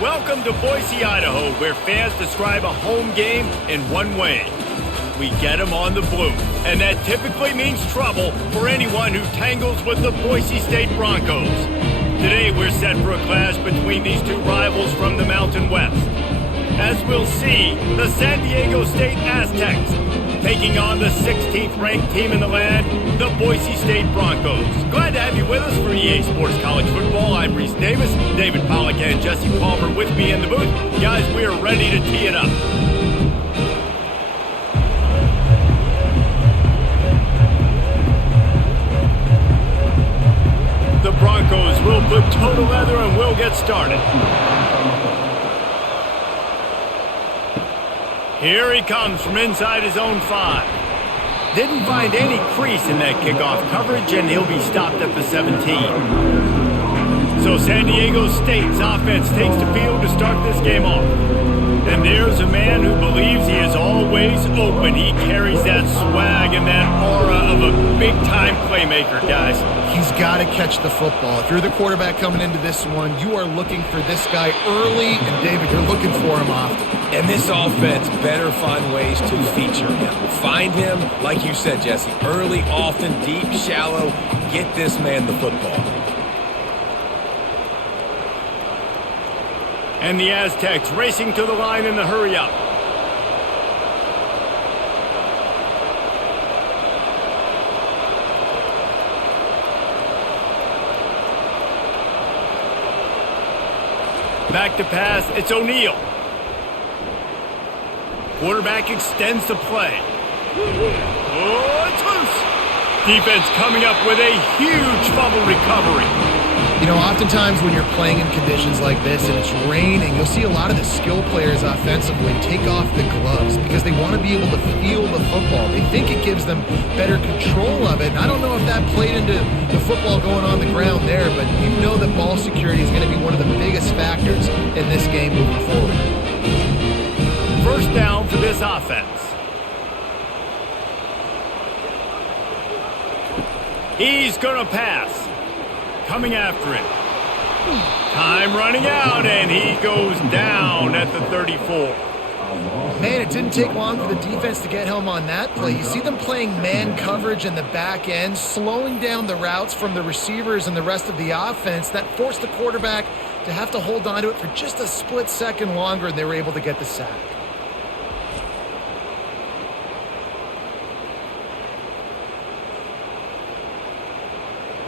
Welcome to Boise, Idaho, where fans describe a home game in one way. We get them on the blue, and that typically means trouble for anyone who tangles with the Boise State Broncos. Today, we're set for a clash between these two rivals from the Mountain West. As we'll see, the San Diego State Aztecs taking on the 16th ranked team in the land, the Boise State Broncos. Glad to have you with us for EA Sports College Football. I'm Reese Davis, David Pollack and Jesse Palmer with me in the booth. Guys, we are ready to tee it up. The Broncos will put total leather and we'll get started. Here he comes from inside his own 5. Didn't find any crease in that kickoff coverage, and he'll be stopped at the 17. So San Diego State's offense takes the field to start this game off. And there's a man who believes he is always open. He carries that swag and that aura of a big-time playmaker, guys. He's got to catch the football. If you're the quarterback coming into this one, you are looking for this guy early, and David, you're looking for him often. And this offense better find ways to feature him. Find him, like you said, Jesse, early, often, deep, shallow. Get this man the football. And the Aztecs racing to the line in the hurry-up. Back to pass, it's O'Neal. Quarterback extends the play. Oh, it's loose. Defense coming up with a huge fumble recovery. You know, oftentimes when you're playing in conditions like this and it's raining, you'll see a lot of the skill players offensively take off the gloves because they want to be able to feel the football. They think it gives them better control of it. And I don't know if that played into the football going on the ground there, but you know that ball security is going to be one of the biggest factors in this game moving forward. First down for this offense. He's going to pass. Coming after it. Time running out, and he goes down at the 34. Man, it didn't take long for the defense to get home on that play. You see them playing man coverage in the back end, slowing down the routes from the receivers and the rest of the offense. That forced the quarterback to have to hold on to it for just a split second longer, and they were able to get the sack.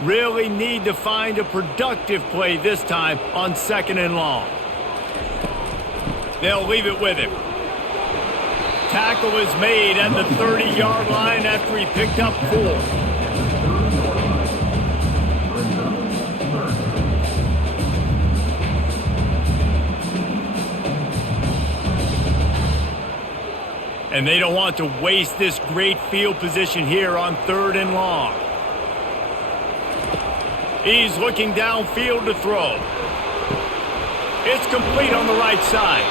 Really need to find a productive play this time on 2nd and long. They'll leave it with him. Tackle is made at the 30-yard line after he picked up 4. And they don't want to waste this great field position here on 3rd and long. He's looking downfield to throw. It's complete on the right side.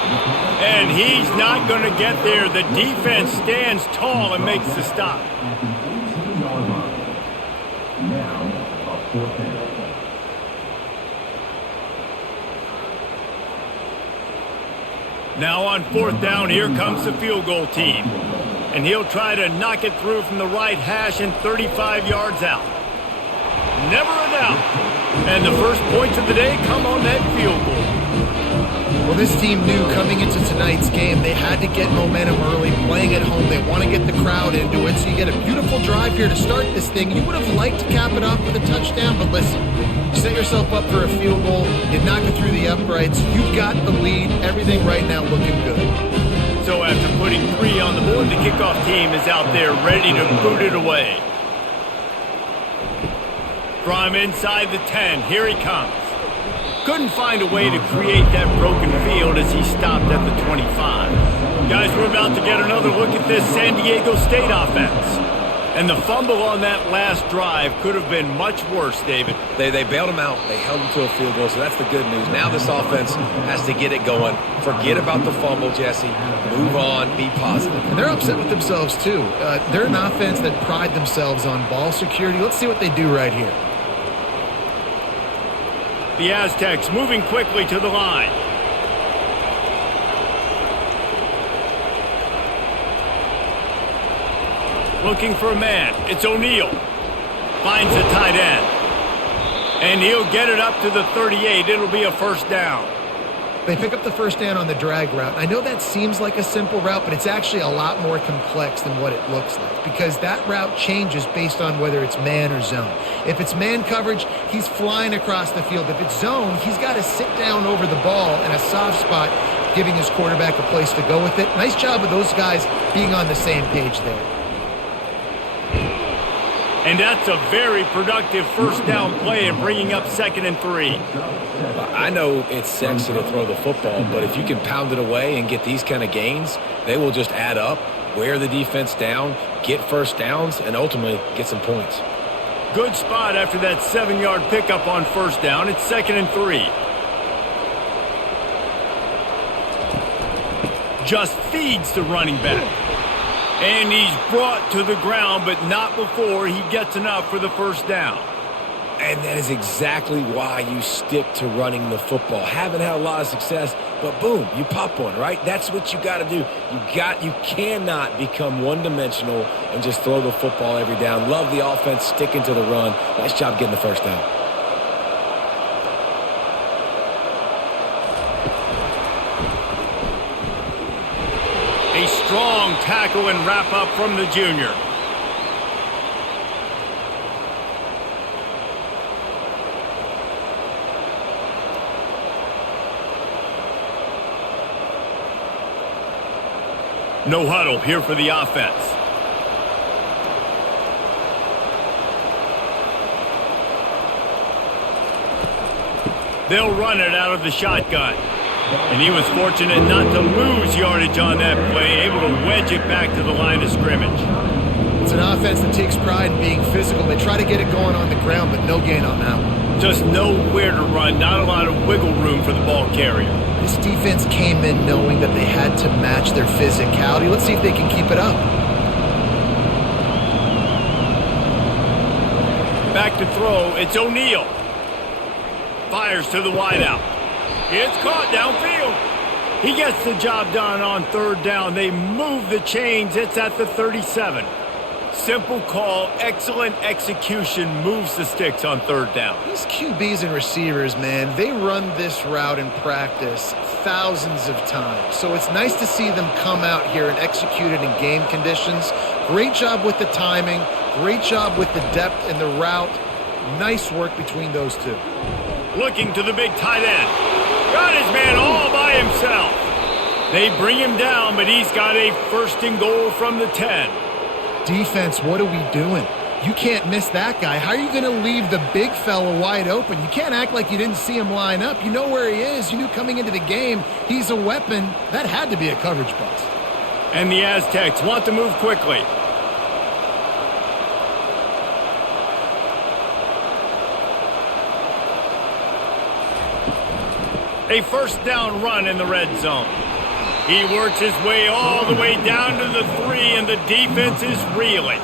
And he's not going to get there. The defense stands tall and makes the stop. Now on 4th down, here comes the field goal team. And he'll try to knock it through from the right hash and 35 yards out. Never a doubt. And the first points of the day come on that field goal. Well, this team knew coming into tonight's game they had to get momentum early, playing at home. They want to get the crowd into it, so you get a beautiful drive here to start this thing. You would have liked to cap it off with a touchdown, but listen, you set yourself up for a field goal, you knock it through the uprights, you've got the lead, everything right now looking good. So after putting 3 on the board, the kickoff team is out there ready to boot it away. From inside the 10, here he comes. Couldn't find a way to create that broken field as he stopped at the 25. Guys, we're about to get another look at this San Diego State offense. And the fumble on that last drive could have been much worse, David. They bailed him out. They held him to a field goal, so that's the good news. Now this offense has to get it going. Forget about the fumble, Jesse. Move on. Be positive. And they're upset with themselves, too. They're an offense that pride themselves on ball security. Let's see what they do right here. The Aztecs moving quickly to the line. Looking for a man. It's O'Neal. Finds the tight end. And he'll get it up to the 38. It'll be a first down. They pick up the first down on the drag route. I know that seems like a simple route, but it's actually a lot more complex than what it looks like because that route changes based on whether it's man or zone. If it's man coverage, he's flying across the field. If it's zone, he's got to sit down over the ball in a soft spot, giving his quarterback a place to go with it. Nice job of those guys being on the same page there. And that's a very productive first down play and bringing up 2nd and 3. I know it's sexy to throw the football, but if you can pound it away and get these kind of gains, they will just add up, wear the defense down, get first downs, and ultimately get some points. Good spot after that 7-yard pickup on first down. It's 2nd and 3. Just feeds the running back. And he's brought to the ground, but not before he gets enough for the first down. And that is exactly why you stick to running the football. Haven't had a lot of success, but boom, you pop one, right? That's what you got to do. You cannot become one-dimensional and just throw the football every down. Love the offense, sticking to the run. Nice job getting the first down. A strong tackle and wrap up from the junior. No huddle here for the offense. They'll run it out of the shotgun. And he was fortunate not to lose yardage on that play, able to wedge it back to the line of scrimmage. It's an offense that takes pride in being physical. They try to get it going on the ground, but no gain on that one. Just nowhere to run, not a lot of wiggle room for the ball carrier. This defense came in knowing that they had to match their physicality. Let's see if they can keep it up. Back to throw, it's O'Neal. Fires to the wideout. It's caught downfield. He gets the job done on third down. They move the chains. It's at the 37. Simple call, excellent execution, moves the sticks on third down. These QBs and receivers, man, they run this route in practice thousands of times. So it's nice to see them come out here and execute it in game conditions. Great job with the timing. Great job with the depth in the route. Nice work between those two. Looking to the big tight end. Got his man all by himself. They bring him down, but he's got a first and goal from the 10. Defense, what are we doing? You can't miss that guy. How are you going to leave the big fella wide open? You can't act like you didn't see him line up. You know where he is. You knew coming into the game he's a weapon. That had to be a coverage bust. And the Aztecs want to move quickly. A first down run in the red zone. He works his way all the way down to the 3, and the defense is reeling.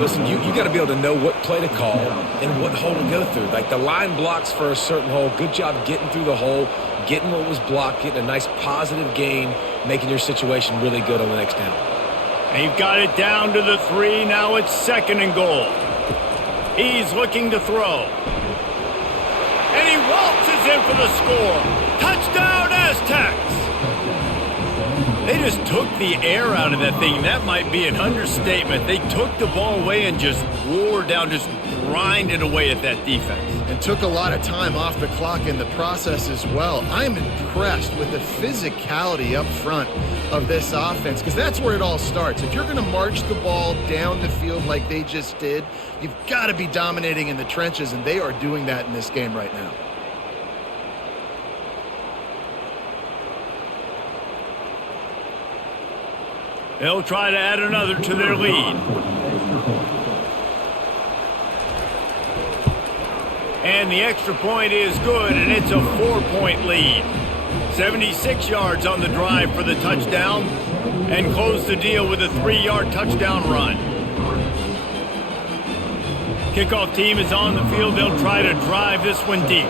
Listen, you got to be able to know what play to call and what hole to go through. Like the line blocks for a certain hole. Good job getting through the hole, getting what was blocked, getting a nice positive gain, making your situation really good on the next down. They've got it down to the 3. Now it's 2nd and goal. He's looking to throw. And he waltzes in for the score. Touchdown, Aztecs! They just took the air out of that thing. That might be an understatement. They took the ball away and just wore down, just grinded away at that defense. And took a lot of time off the clock in the process as well. I'm impressed with the physicality up front of this offense because that's where it all starts. If you're going to march the ball down the field like they just did, you've got to be dominating in the trenches, and they are doing that in this game right now. They'll try to add another to their lead. And the extra point is good, and it's a 4-point lead. 76 yards on the drive for the touchdown, and close the deal with a 3-yard touchdown run. Kickoff team is on the field. They'll try to drive this one deep.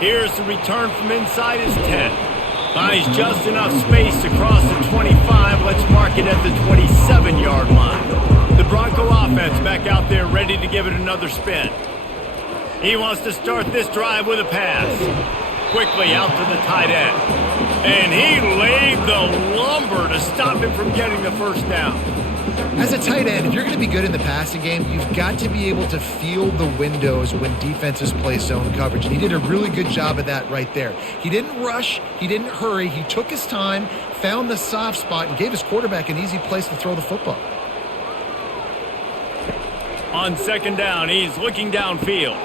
Here's the return from inside his 10. Buys just enough space to cross the 25. Let's mark it at the 27-yard line. The Bronco offense back out there ready to give it another spin. He wants to start this drive with a pass. Quickly out to the tight end. And he laid the lumber to stop him from getting the first down. As a tight end, if you're going to be good in the passing game, you've got to be able to feel the windows when defenses play zone coverage. And he did a really good job of that right there. He didn't rush. He didn't hurry. He took his time, found the soft spot, and gave his quarterback an easy place to throw the football. On second down, he's looking downfield.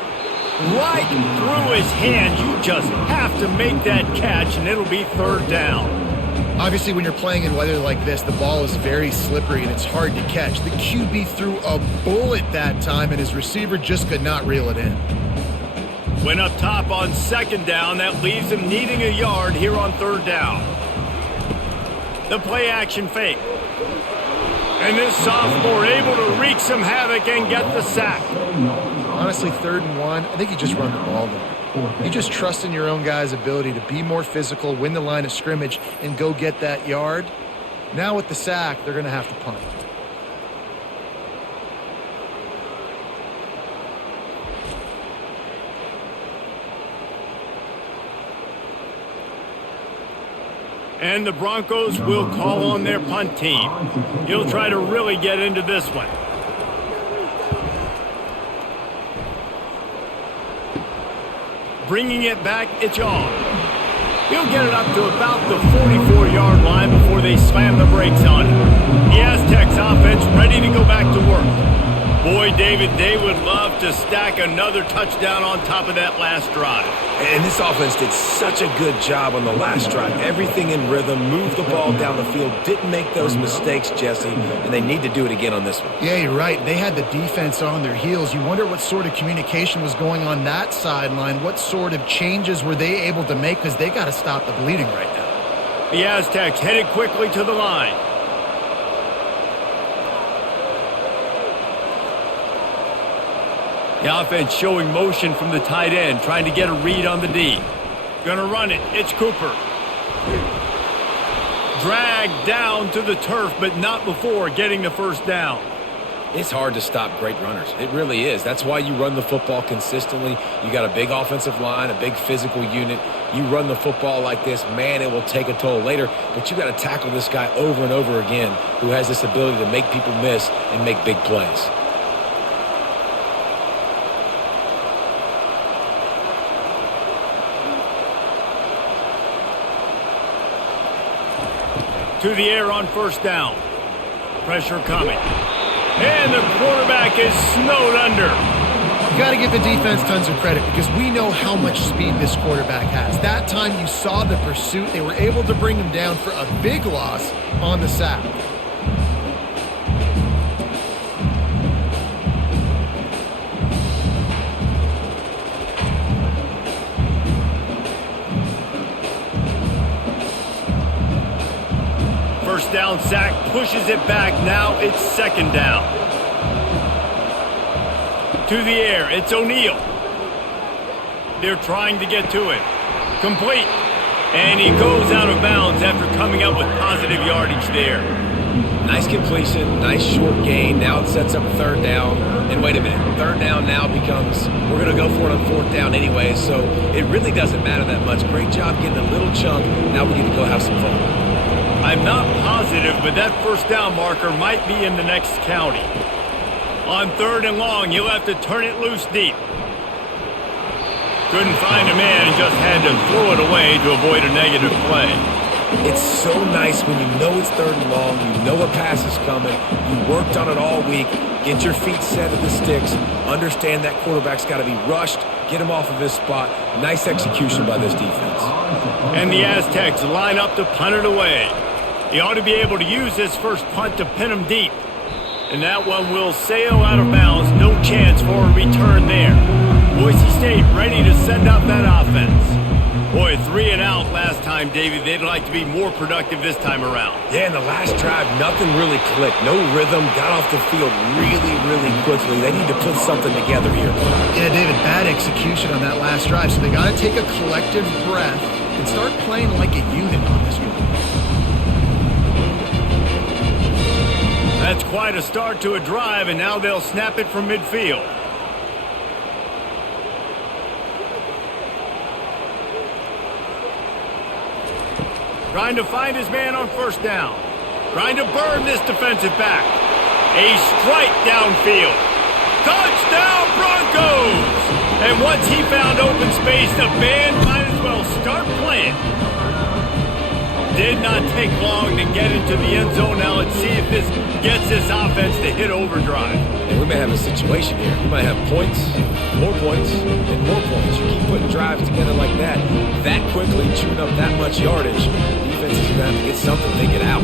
Right through his hand. You just have to make that catch, and it'll be third down. Obviously, when you're playing in weather like this, the ball is very slippery and it's hard to catch. The QB threw a bullet that time, and his receiver just could not reel it in. Went up top on second down. That leaves him needing a yard here on third down. The play-action fake. And this sophomore able to wreak some havoc and get the sack. Honestly, 3rd and 1, I think you just run the ball there. You just trust in your own guy's ability to be more physical, win the line of scrimmage, and go get that yard. Now with the sack, they're going to have to punt. And the Broncos will call on their punt team. He'll try to really get into this one. Bringing it back, it's on. He'll get it up to about the 44-yard line before they slam the brakes on it. The Aztecs offense ready to go back to work. Boy, David, they would love to stack another touchdown on top of that last drive. And this offense did such a good job on the last drive. Everything in rhythm, moved the ball down the field, didn't make those mistakes, Jesse, and they need to do it again on this one. Yeah, you're right. They had the defense on their heels. You wonder what sort of communication was going on that sideline. What sort of changes were they able to make, because they got to stop the bleeding right now. The Aztecs headed quickly to the line. The offense showing motion from the tight end, trying to get a read on the D. Gonna run it. It's Cooper. Dragged down to the turf, but not before getting the first down. It's hard to stop great runners. It really is. That's why you run the football consistently. You got a big offensive line, a big physical unit. You run the football like this, man, it will take a toll later. But you got to tackle this guy over and over again who has this ability to make people miss and make big plays. To the air on first down. Pressure coming. And the quarterback is snowed under. You got to give the defense tons of credit, because we know how much speed this quarterback has. That time you saw the pursuit. They were able to bring him down for a big loss on the sack. First down sack, pushes it back. Now it's second down. To the air, it's O'Neal. They're trying to get to it. Complete. And he goes out of bounds after coming up with positive yardage there. Nice completion, nice short gain. Now it sets up third down. And wait a minute, third down now becomes, we're going to go for it on fourth down anyway, so it really doesn't matter that much. Great job getting a little chunk. Now we get to go have some fun. I'm not positive, but that first down marker might be in the next county. On third and long, he'll have to turn it loose deep. Couldn't find a man and just had to throw it away to avoid a negative play. It's so nice when you know it's third and long, you know a pass is coming, you worked on it all week, get your feet set at the sticks, understand that quarterback's got to be rushed, get him off of his spot. Nice execution by this defense. And the Aztecs line up to punt it away. He ought to be able to use this first punt to pin him deep. And that one will sail out of bounds. No chance for a return there. Boise State ready to send out that offense. Boy, 3 and out last time, David. They'd like to be more productive this time around. Yeah, in the last drive, nothing really clicked. No rhythm, got off the field really, really quickly. They need to put something together here. Yeah, David, bad execution on that last drive. So they got to take a collective breath and start playing like a unit on this drive. That's quite a start to a drive, and now they'll snap it from midfield. Trying to find his man on first down. Trying to burn this defensive back. A strike downfield. Touchdown Broncos! And once he found open space, the band might as well start playing. Did not take long to get into the end zone. Now let's see if this gets this offense to hit overdrive. And we may have a situation here. We might have points, and more points. You keep putting drives together like that quickly, chewing up that much yardage, defense is going to have to get something to get out.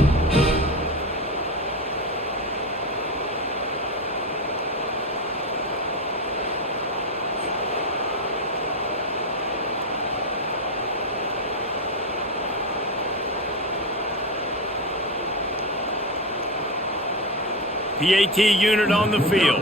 PAT unit on the field.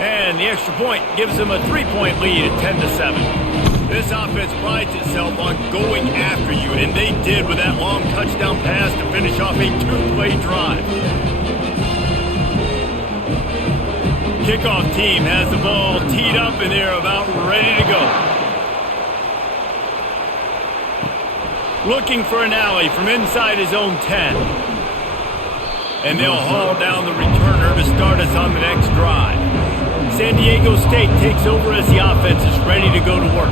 And the extra point gives them a 3-point lead at 10-7. This offense prides itself on going after you, and they did with that long touchdown pass to finish off a 2-play drive. Kickoff team has the ball teed up, and they're about ready to go. Looking for an alley from inside his own 10. And they'll haul down the returner to start us on the next drive. San Diego State takes over as the offense is ready to go to work.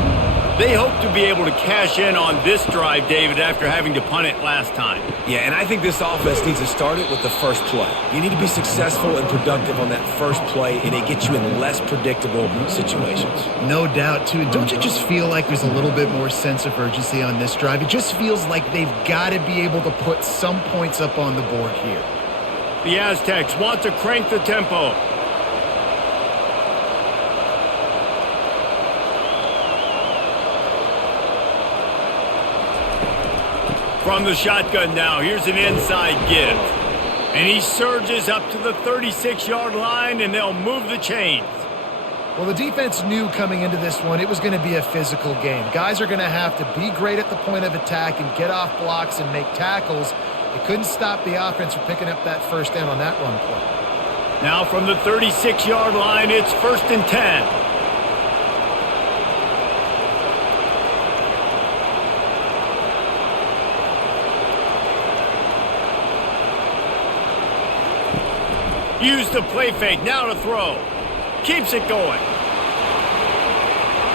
They hope to be able to cash in on this drive, David, after having to punt it last time. Yeah, and I think this offense needs to start it with the first play. You need to be successful and productive on that first play, and it gets you in less predictable situations. No doubt, too. Don't you just feel like there's a little bit more sense of urgency on this drive? It just feels like they've got to be able to put some points up on the board here. The Aztecs want to crank the tempo. From the shotgun now, here's an inside give. And he surges up to the 36-yard line, and they'll move the chains. Well, the defense knew coming into this one it was going to be a physical game. Guys are going to have to be great at the point of attack and get off blocks and make tackles. They couldn't stop the offense from picking up that first down on that run play. Now from the 36-yard line, it's 1st and 10. Use the play fake, now to throw. Keeps it going.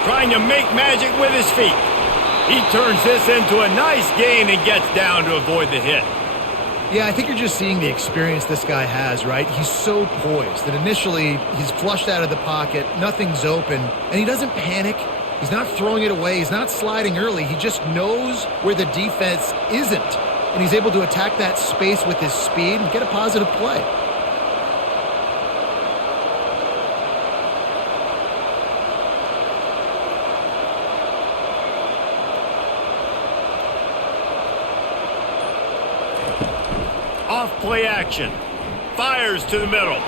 Trying to make magic with his feet. He turns this into a nice gain and gets down to avoid the hit. Yeah, I think you're just seeing the experience this guy has, right? He's so poised that initially he's flushed out of the pocket, nothing's open, and he doesn't panic. He's not throwing it away. He's not sliding early. He just knows where the defense isn't, and he's able to attack that space with his speed and get a positive play. Off-play action. Fires to the middle.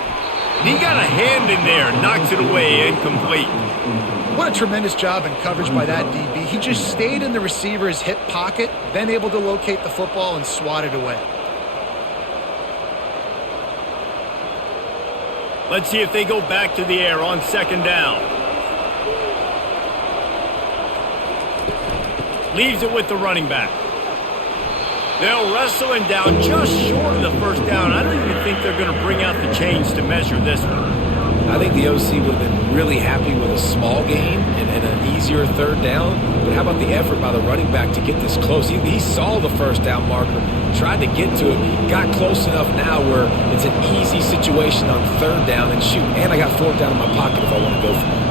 He got a hand in there, knocks it away, incomplete. What a tremendous job in coverage by that DB. He just stayed in the receiver's hip pocket, then able to locate the football and swat it away. Let's see if they go back to the air on 2nd down. Leaves it with the running back. They'll wrestle him down just short of the first down. I don't even think they're going to bring out the chains to measure this one. I think the OC would have been really happy with a small gain and an easier 3rd down. But how about the effort by the running back to get this close? He saw the first down marker, tried to get to it, got close enough now where it's an easy situation on 3rd down and shoot. And I got 4th down in my pocket if I want to go for it.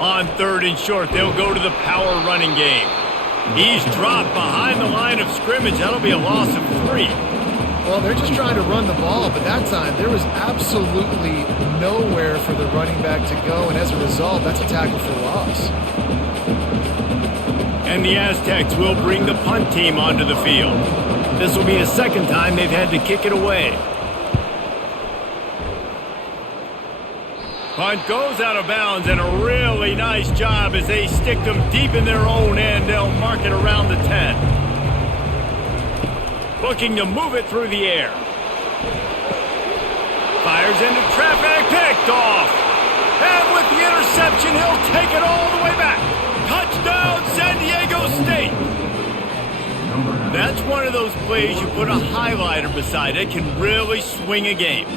On 3rd and short, they'll go to the power running game. He's dropped behind the line of scrimmage. That'll be a loss of 3. Well, they're just trying to run the ball, but that time there was absolutely nowhere for the running back to go, and as a result, that's a tackle for loss. And the Aztecs will bring the punt team onto the field. This will be the 2nd time they've had to kick it away. Punt goes out of bounds, and a really nice job as they stick them deep in their own end. They'll mark it around the 10. Looking to move it through the air. Fires into traffic, picked off. And with the interception, he'll take it all the way back. Touchdown, San Diego State. That's one of those plays you put a highlighter beside it, can really swing a game.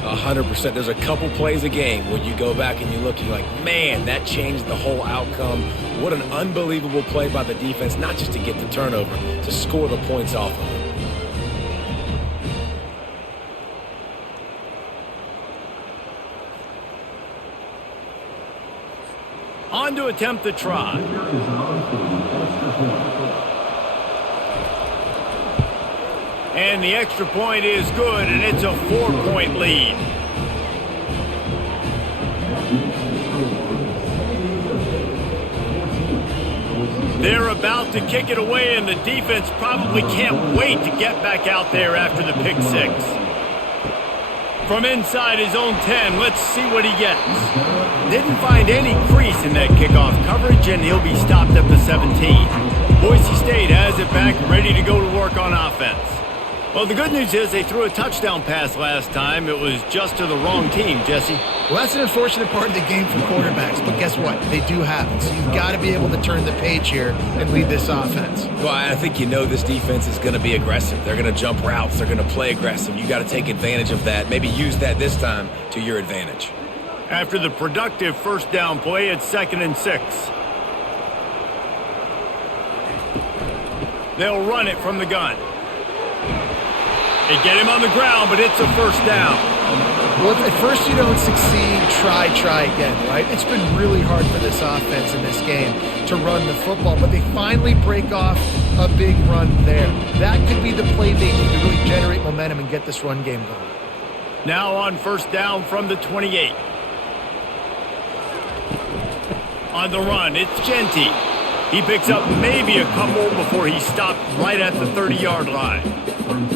100%. There's a couple plays a game where you go back and you look and you're like, man, that changed the whole outcome. What an unbelievable play by the defense, not just to get the turnover, to score the points off of it. On to attempt the try. And the extra point is good, and it's a 4-point lead. They're about to kick it away, and the defense probably can't wait to get back out there after the pick six. From inside his own 10, let's see what he gets. Didn't find any crease in that kickoff coverage, and he'll be stopped at the 17. Boise State has it back, ready to go to work on offense. Well, the good news is they threw a touchdown pass last time. It was just to the wrong team, Jesse. Well, that's an unfortunate part of the game for quarterbacks, but guess what? They do have it. So you've got to be able to turn the page here and lead this offense. Well, I think you know this defense is going to be aggressive. They're going to jump routes. They're going to play aggressive. You got to take advantage of that. Maybe use that this time to your advantage. After the productive first down play, it's 2nd and 6. They'll run it from the gun. They get him on the ground, but it's a first down. Well, if at first you don't succeed, try again, right? It's been really hard for this offense in this game to run the football, but they finally break off a big run there. That could be the play they need to really generate momentum and get this run game going. Now on first down from the 28. On the run, it's Genty. He picks up maybe a couple before he's stopped right at the 30-yard line.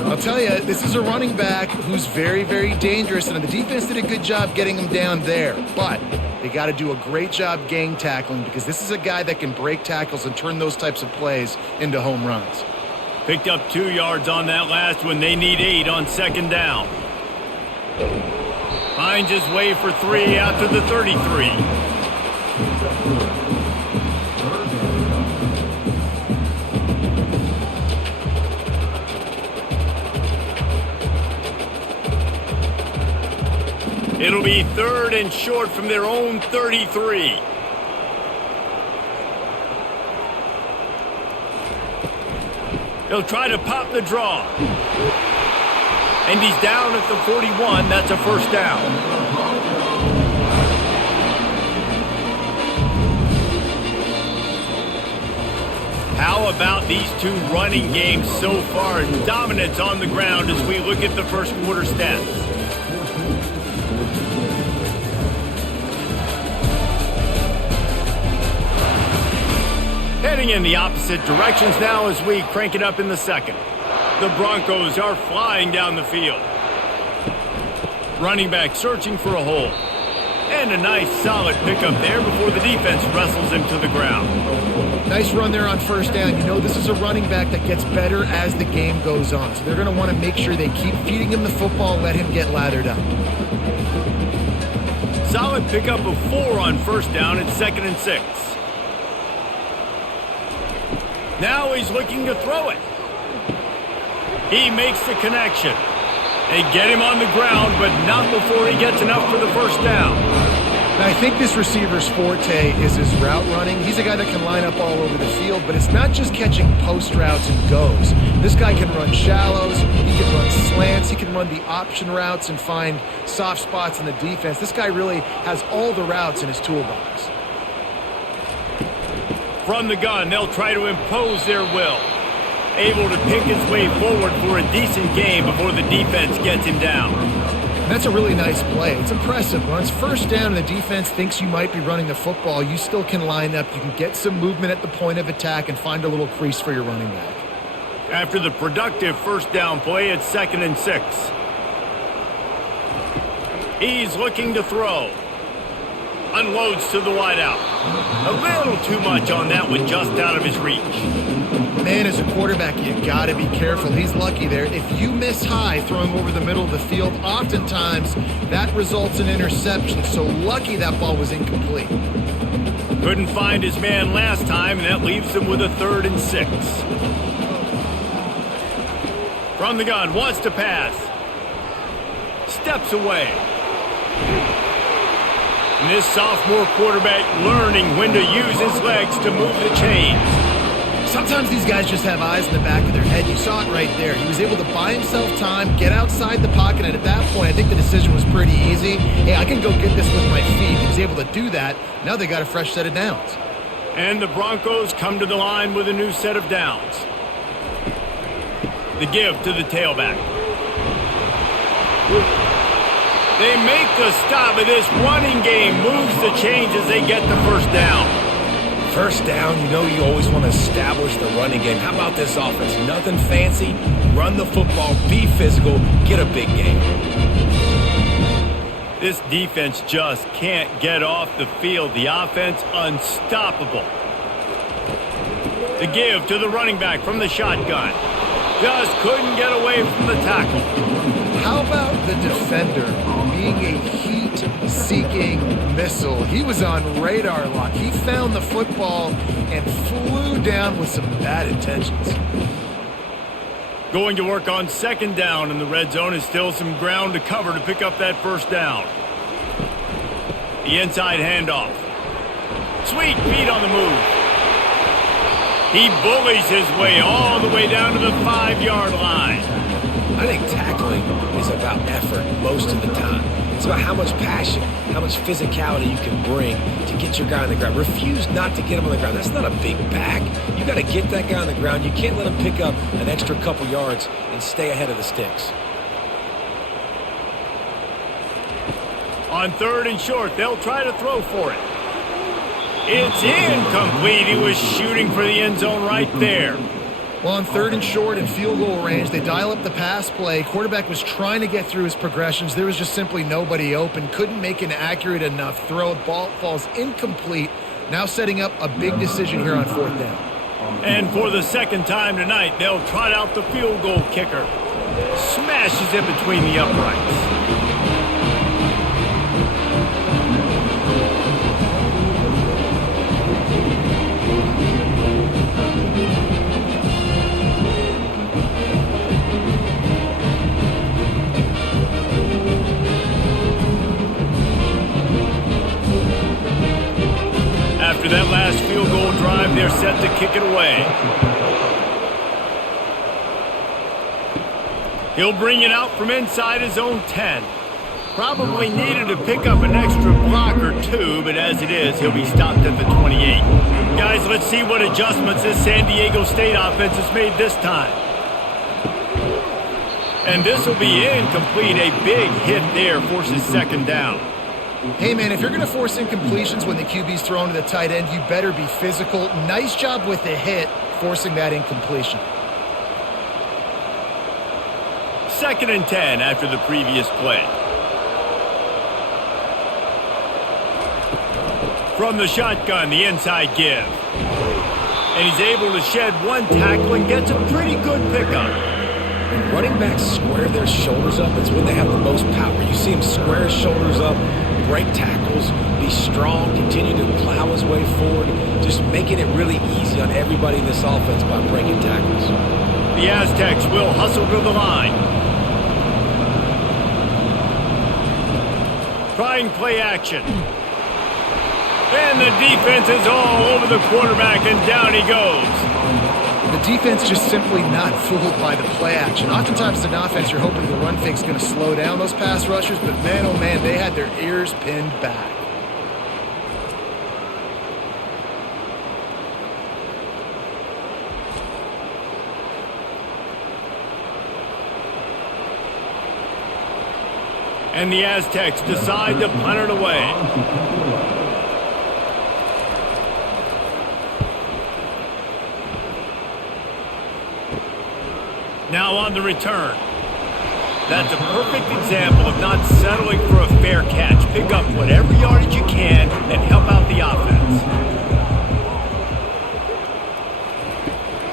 I'll tell you, this is a running back who's very, very dangerous, and the defense did a good job getting him down there. But they got to do a great job gang tackling because this is a guy that can break tackles and turn those types of plays into home runs. Picked up 2 yards on that last one. They need 8 on second down. Finds his way for 3 out to the 33. It'll be 3rd and short from their own 33. He'll try to pop the draw. And he's down at the 41. That's a first down. How about these two running games so far? Dominance on the ground as we look at the first quarter stats. Heading in the opposite directions now as we crank it up in the second. The Broncos are flying down the field. Running back searching for a hole. And a nice solid pickup there before the defense wrestles him to the ground. Nice run there on first down. You know this is a running back that gets better as the game goes on. So they're going to want to make sure they keep feeding him the football, let him get lathered up. Solid pickup of 4 on first down. It's 2nd and 6. Now he's looking to throw it. He makes the connection. They get him on the ground, but not before he gets enough for the first down. Now, I think this receiver's forte is his route running. He's a guy that can line up all over the field, but it's not just catching post routes and goes. This guy can run shallows, he can run slants, he can run the option routes and find soft spots in the defense. This guy really has all the routes in his toolbox. From the gun, they'll try to impose their will. Able to pick his way forward for a decent game before the defense gets him down. That's a really nice play. It's impressive. When it's first down and the defense thinks you might be running the football, you still can line up. You can get some movement at the point of attack and find a little crease for your running back. After the productive first down play, it's 2nd and 6. He's looking to throw. Unloads to the wideout. A little too much on that one, just out of his reach. Man, as a quarterback, you got to be careful. He's lucky there. If you miss high throwing over the middle of the field, oftentimes that results in interception. So lucky that ball was incomplete. Couldn't find his man last time, and that leaves him with a 3rd and 6. From the gun, wants to pass. Steps away. And this sophomore quarterback learning when to use his legs to move the chains. Sometimes these guys just have eyes in the back of their head. You saw it right there. He was able to buy himself time, get outside the pocket, and at that point, I think the decision was pretty easy. Hey, I can go get this with my feet. He was able to do that. Now they got a fresh set of downs. And the Broncos come to the line with a new set of downs. The give to the tailback. They make the stop, but this running game moves the chains as they get the first down. First down, you know you always want to establish the running game. How about this offense? Nothing fancy. Run the football, be physical, get a big game. This defense just can't get off the field. The offense unstoppable. The give to the running back from the shotgun. Just couldn't get away from the tackle. How about the defender being a heat-seeking missile? He was on radar lock. He found the football and flew down with some bad intentions. Going to work on 2nd down in the red zone. Is still some ground to cover to pick up that 1st down. The inside handoff. Sweet feet on the move. He bullies his way all the way down to the 5-yard line. I think tackling is about effort most of the time. It's about how much passion, how much physicality you can bring to get your guy on the ground. Refuse not to get him on the ground. That's not a big back. You got to get that guy on the ground. You can't let him pick up an extra couple yards and stay ahead of the sticks. On 3rd and short, they'll try to throw for it. It's incomplete. He was shooting for the end zone right there. Well, on 3rd and short and field goal range, they dial up the pass play. Quarterback was trying to get through his progressions. There was just simply nobody open. Couldn't make an accurate enough throw. Ball falls incomplete. Now setting up a big decision here on 4th down. And for the 2nd time tonight, they'll trot out the field goal kicker. Smashes it between the uprights. After that last field goal drive, they're set to kick it away. He'll bring it out from inside his own 10. Probably needed to pick up an extra block or two, but as it is, he'll be stopped at the 28. Guys, let's see what adjustments this San Diego State offense has made this time. And this will be incomplete. A big hit there forces 2nd down. Hey, man, if you're going to force incompletions when the QB's thrown to the tight end, you better be physical. Nice job with the hit, forcing that incompletion. 2nd and 10 after the previous play. From the shotgun, the inside give. And he's able to shed one tackle and gets a pretty good pickup. When running backs square their shoulders up, it's when they have the most power. You see him square his shoulders up, break tackles, be strong, continue to plow his way forward, just making it really easy on everybody in this offense by breaking tackles. The Aztecs will hustle to the line. Trying play action. And the defense is all over the quarterback, and down he goes. The defense just simply not fooled by the play action. Oftentimes in offense, you're hoping the run fake's going to slow down those pass rushers, but man, oh man, they had their ears pinned back. And the Aztecs decide to punt it away. Now on the return. That's a perfect example of not settling for a fair catch. Pick up whatever yardage you can and help out the offense.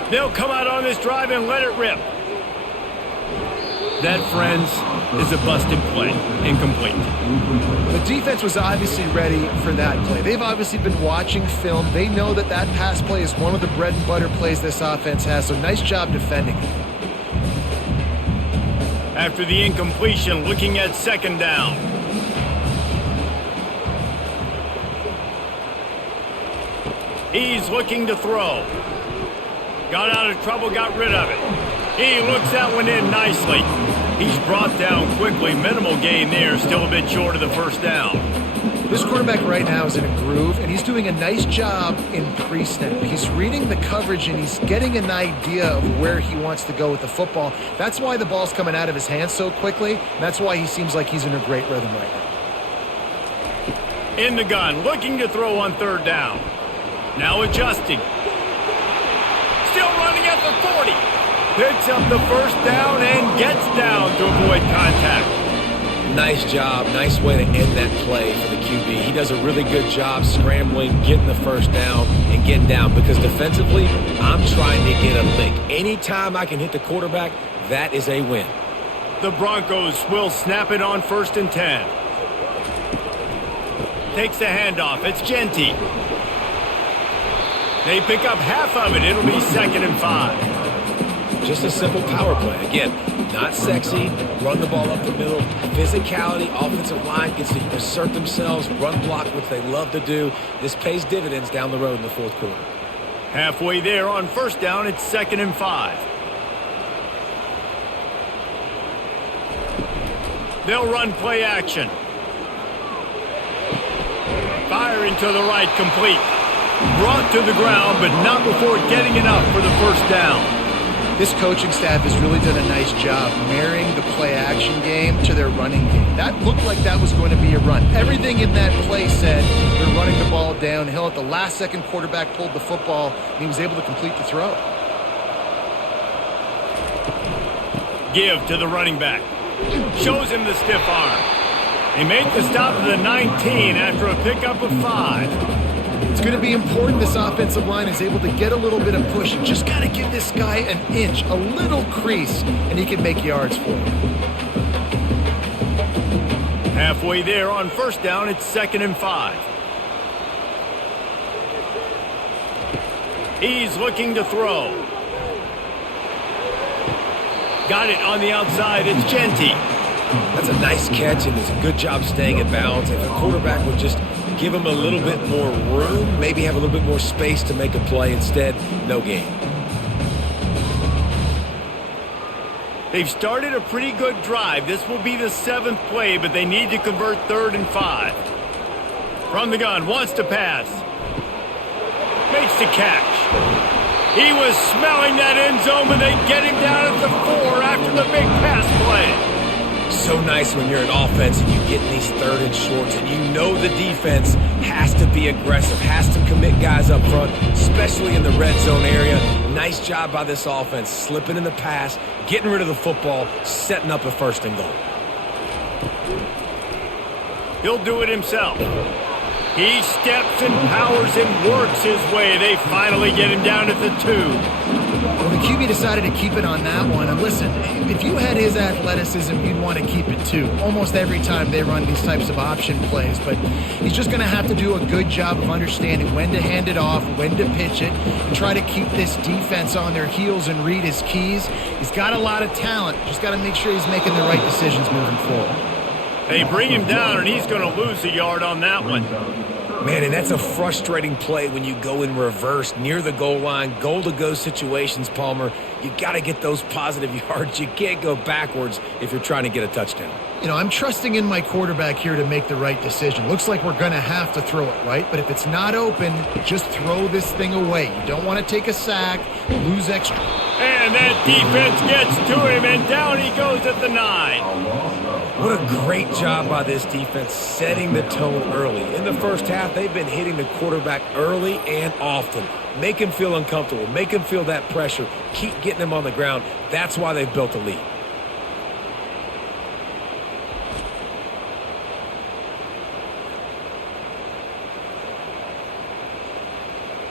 They'll come out on this drive and let it rip. That, friends, is a busted play. Incomplete. The defense was obviously ready for that play. They've obviously been watching film. They know that that pass play is one of the bread and butter plays this offense has, so nice job defending it. After the incompletion, looking at second down. He's looking to throw. Got out of trouble, got rid of it. He looks that one in nicely. He's brought down quickly. Minimal gain there, still a bit short of the first down. This quarterback right now is in a groove, and he's doing a nice job in pre-snap. He's reading the coverage, and he's getting an idea of where he wants to go with the football. That's why the ball's coming out of his hands so quickly, and that's why he seems like he's in a great rhythm right now. In the gun, looking to throw on third down. Now adjusting. Still running at the 40. Picks up the first down and gets down to avoid contact. Nice job. Nice way to end that play for the QB. He does a really good job scrambling, getting the first down, and getting down. Because defensively, I'm trying to get a lick. Anytime I can hit the quarterback, that is a win. The Broncos will snap it on 1st and 10. Takes the handoff. It's Genty. They pick up half of it. It'll be 2nd and 5. Just a simple power play. Again, not sexy, run the ball up the middle, physicality, offensive line gets to assert themselves, run block, which they love to do. This pays dividends down the road in the 4th quarter. Halfway there on 1st down, it's 2nd and 5. They'll run play action. Firing to the right, complete. Brought to the ground, but not before getting it up for the first down. This coaching staff has really done a nice job marrying the play-action game to their running game. That looked like that was going to be a run. Everything in that play said they're running the ball downhill. At the last second, quarterback pulled the football, and he was able to complete the throw. Give to the running back. Shows him the stiff arm. They make the stop at the 19 after a pickup of 5. It's going to be important this offensive line is able to get a little bit of push. You just got to give this guy an inch, a little crease, and he can make yards for you. Halfway there on 1st down, it's 2nd and 5. He's looking to throw. Got it on the outside, it's Genty. That's a nice catch, and it's a good job staying in balance. If the quarterback would just give him a little bit more room, maybe have a little bit more space to make a play. Instead, no gain. They've started a pretty good drive. This will be the 7th play, but they need to convert 3rd and 5. From the gun, wants to pass. Makes the catch. He was smelling that end zone, but they get him down at the 4 after the big pass play. So nice when you're an offense and you get these 3rd and shorts and you know the defense has to be aggressive, has to commit guys up front, especially in the red zone area. Nice job by this offense, slipping in the pass, getting rid of the football, setting up a 1st and goal. He'll do it himself. He steps and powers and works his way. They finally get him down at the 2. Well, the QB decided to keep it on that one. And listen, if you had his athleticism, you'd want to keep it too. Almost every time they run these types of option plays. But he's just going to have to do a good job of understanding when to hand it off, when to pitch it, and try to keep this defense on their heels and read his keys. He's got a lot of talent. Just got to make sure he's making the right decisions moving forward. They bring him down, and he's going to lose a yard on that one. Man, and that's a frustrating play when you go in reverse near the goal line, goal-to-go situations, Palmer. You got to get those positive yards. You can't go backwards if you're trying to get a touchdown. You know, I'm trusting in my quarterback here to make the right decision. Looks like we're going to have to throw it, right? But if it's not open, just throw this thing away. You don't want to take a sack, lose extra. And that defense gets to him, and down he goes at the 9. What a great job by this defense setting the tone early. In the first half, they've been hitting the quarterback early and often. Make him feel uncomfortable. Make him feel that pressure. Keep getting him on the ground. That's why they've built a lead.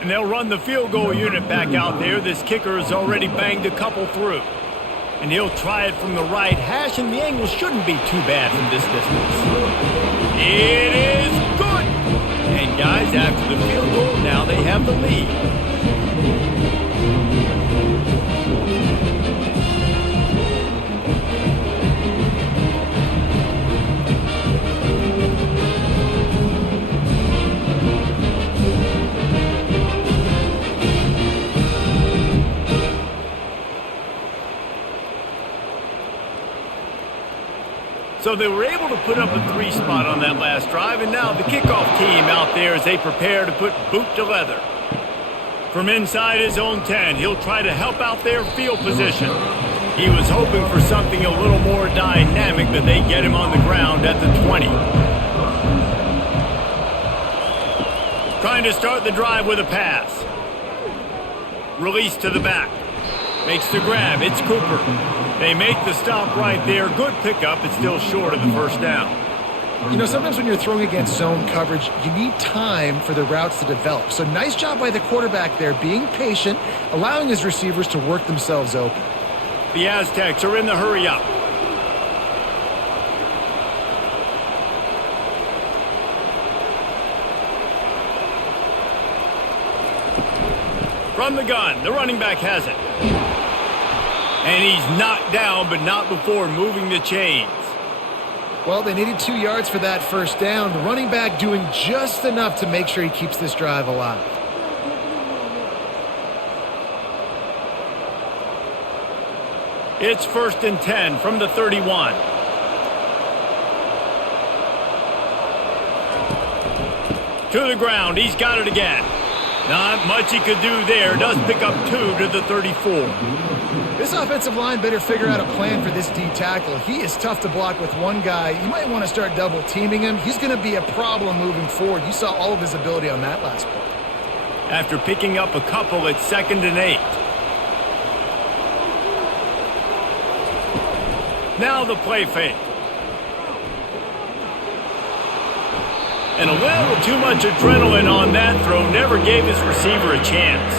And they'll run the field goal unit back out there. This kicker has already banged a couple through. And he'll try it from the right hash, and the angle shouldn't be too bad from this distance. It is good! And guys, after the field goal, now they have the lead. So they were able to put up a 3 spot on that last drive, and now the kickoff team out there as they prepare to put boot to leather. From inside his own 10, he'll try to help out their field position. He was hoping for something a little more dynamic, but they get him on the ground at the 20. Trying to start the drive with a pass. Release to the back. Makes the grab. It's Cooper. They make the stop right there. Good pickup. It's still short of the first down. You know, sometimes when you're throwing against zone coverage, you need time for the routes to develop. So nice job by the quarterback there, being patient, allowing his receivers to work themselves open. The Aztecs are in the hurry up. From the gun, the running back has it. And he's knocked down, but not before moving the chains. Well, they needed 2 yards for that first down. The running back doing just enough to make sure he keeps this drive alive. It's 1st and 10 from the 31. To the ground. He's got it again. Not much he could do there. Does pick up 2 to the 34. This offensive line better figure out a plan for this D tackle. He is tough to block with one guy. You might want to start double teaming him. He's going to be a problem moving forward. You saw all of his ability on that last play. After picking up a couple, it's 2nd and 8. Now the play fake. And a little too much adrenaline on that throw. Never gave his receiver a chance.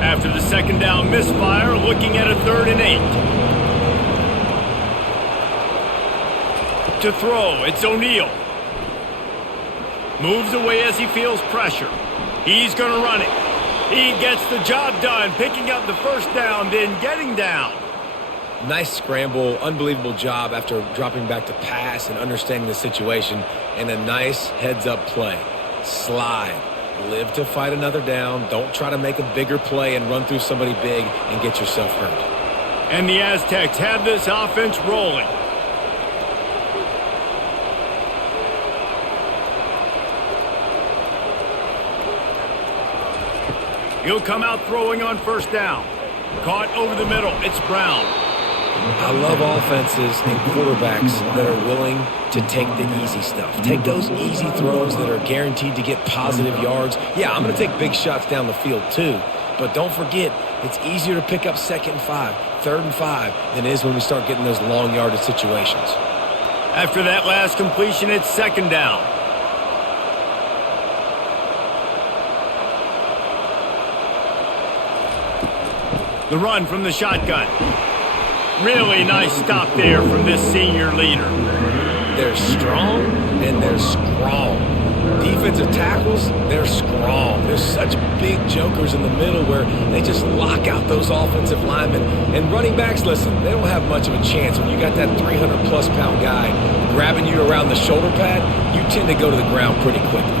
After the 2nd down misfire, looking at a 3rd and 8. To throw, it's O'Neal. Moves away as he feels pressure. He's going to run it. He gets the job done, picking up the first down, then getting down. Nice scramble, unbelievable job after dropping back to pass and understanding the situation, and a nice heads-up play. Slide. Live to fight another down. Don't try to make a bigger play and run through somebody big and get yourself hurt. And the Aztecs have this offense rolling. He'll come out throwing on 1st down. Caught over the middle. It's Brown. I love offenses and quarterbacks that are willing to take the easy stuff. Take those easy throws that are guaranteed to get positive yards. Yeah, I'm going to take big shots down the field too. But don't forget, it's easier to pick up 2nd and 5, 3rd and 5 than it is when we start getting those long yardage situations. After that last completion, it's 2nd down. The run from the shotgun. Really nice stop there from this senior leader. They're strong and they're strong. Defensive tackles, they're strong. There's such big jokers in the middle where they just lock out those offensive linemen. And running backs, listen, they don't have much of a chance. When you got that 300-plus pound guy grabbing you around the shoulder pad, you tend to go to the ground pretty quickly.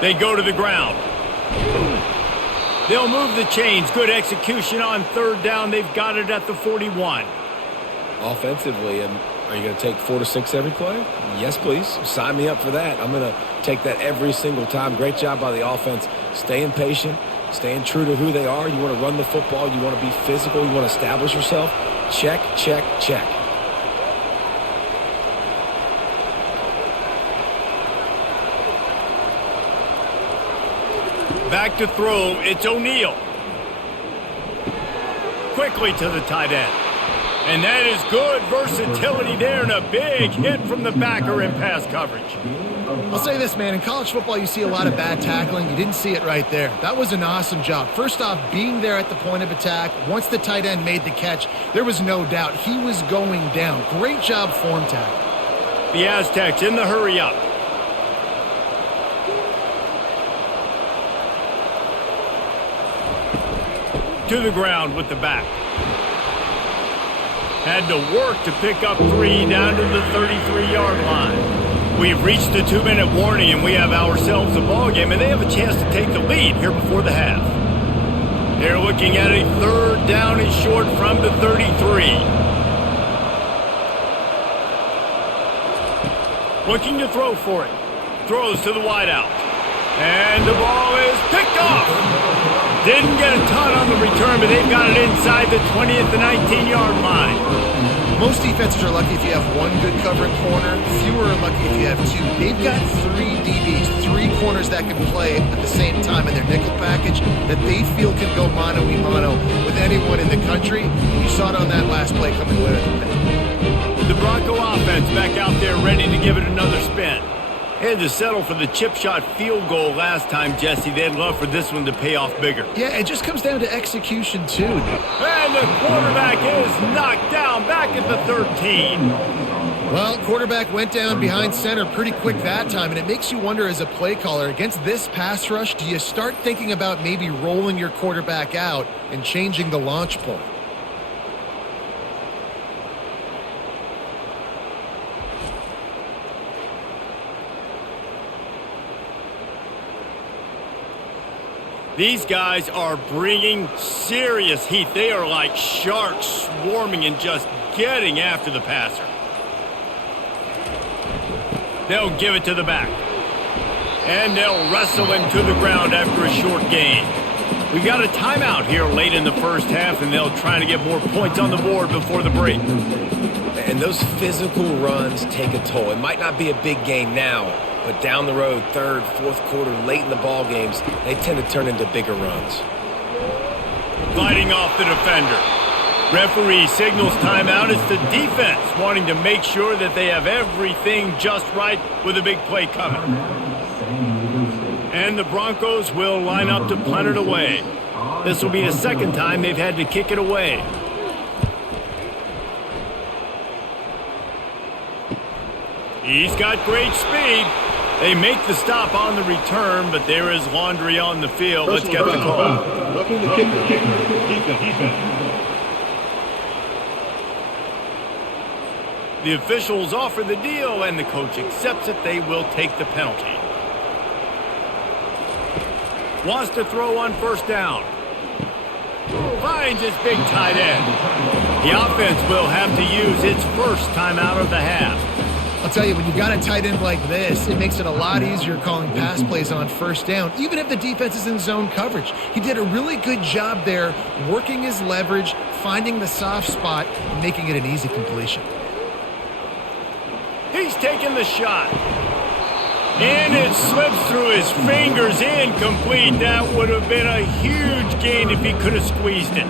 They go to the ground. They'll move the chains. Good execution on 3rd down. They've got it at the 41. Offensively, and are you going to take 4 to 6 every play? Yes, please. Sign me up for that. I'm going to take that every single time. Great job by the offense. Staying patient, staying true to who they are. You want to run the football. You want to be physical. You want to establish yourself. Check, check, check. Back to throw, it's O'Neal. Quickly to the tight end. And that is good versatility there and a big hit from the backer in pass coverage. I'll say this, man. In college football, you see a lot of bad tackling. You didn't see it right there. That was an awesome job. First off, being there at the point of attack. Once the tight end made the catch, there was no doubt he was going down. Great job form tackle. The Aztecs in the hurry up. To the ground with the back. Had to work to pick up 3 down to the 33-yard line. We've reached the 2-minute warning, and we have ourselves a ball game, and they have a chance to take the lead here before the half. They're looking at a 3rd down and short from the 33. Looking to throw for it. Throws to the wideout. And the ball is picked off. Didn't get a ton on the return, but they've got it inside the 20 at the 19-yard line. Most defenses are lucky if you have one good covering corner. Fewer are lucky if you have 2. They've got 3 DBs, 3 corners that can play at the same time in their nickel package that they feel can go mano-a-mano with anyone in the country. And you saw it on that last play coming with it. The Bronco offense back out there ready to give it another spin. Had to settle for the chip shot field goal last time, Jesse. They'd love for this one to pay off bigger. Yeah, it just comes down to execution, too. And the quarterback is knocked down back at the 13. Well, quarterback went down behind center pretty quick that time, and it makes you wonder as a play caller, against this pass rush, do you start thinking about maybe rolling your quarterback out and changing the launch point? These guys are bringing serious heat. They are like sharks swarming and just getting after the passer. They'll give it to the back. And they'll wrestle him to the ground after a short gain. We've got a timeout here late in the first half, and they'll try to get more points on the board before the break. And those physical runs take a toll. It might not be a big gain now, but down the road, 3rd, 4th quarter, late in the ball games, they tend to turn into bigger runs. Fighting off the defender. Referee signals timeout. It's the defense wanting to make sure that they have everything just right with a big play coming. And the Broncos will line up to punt it away. This will be the 2nd time they've had to kick it away. He's got great speed. They make the stop on the return, but there is laundry on the field. Let's get the call. Roughing the kicker. Defense. The officials offer the deal, and the coach accepts it. They will take the penalty. Wants to throw on 1st down. Finds his big tight end. The offense will have to use its first timeout of the half. I'll tell you, when you've got a tight end like this, it makes it a lot easier calling pass plays on 1st down, even if the defense is in zone coverage. He did a really good job there, working his leverage, finding the soft spot, and making it an easy completion. He's taking the shot. And it slips through his fingers, incomplete. That would have been a huge gain if he could have squeezed it.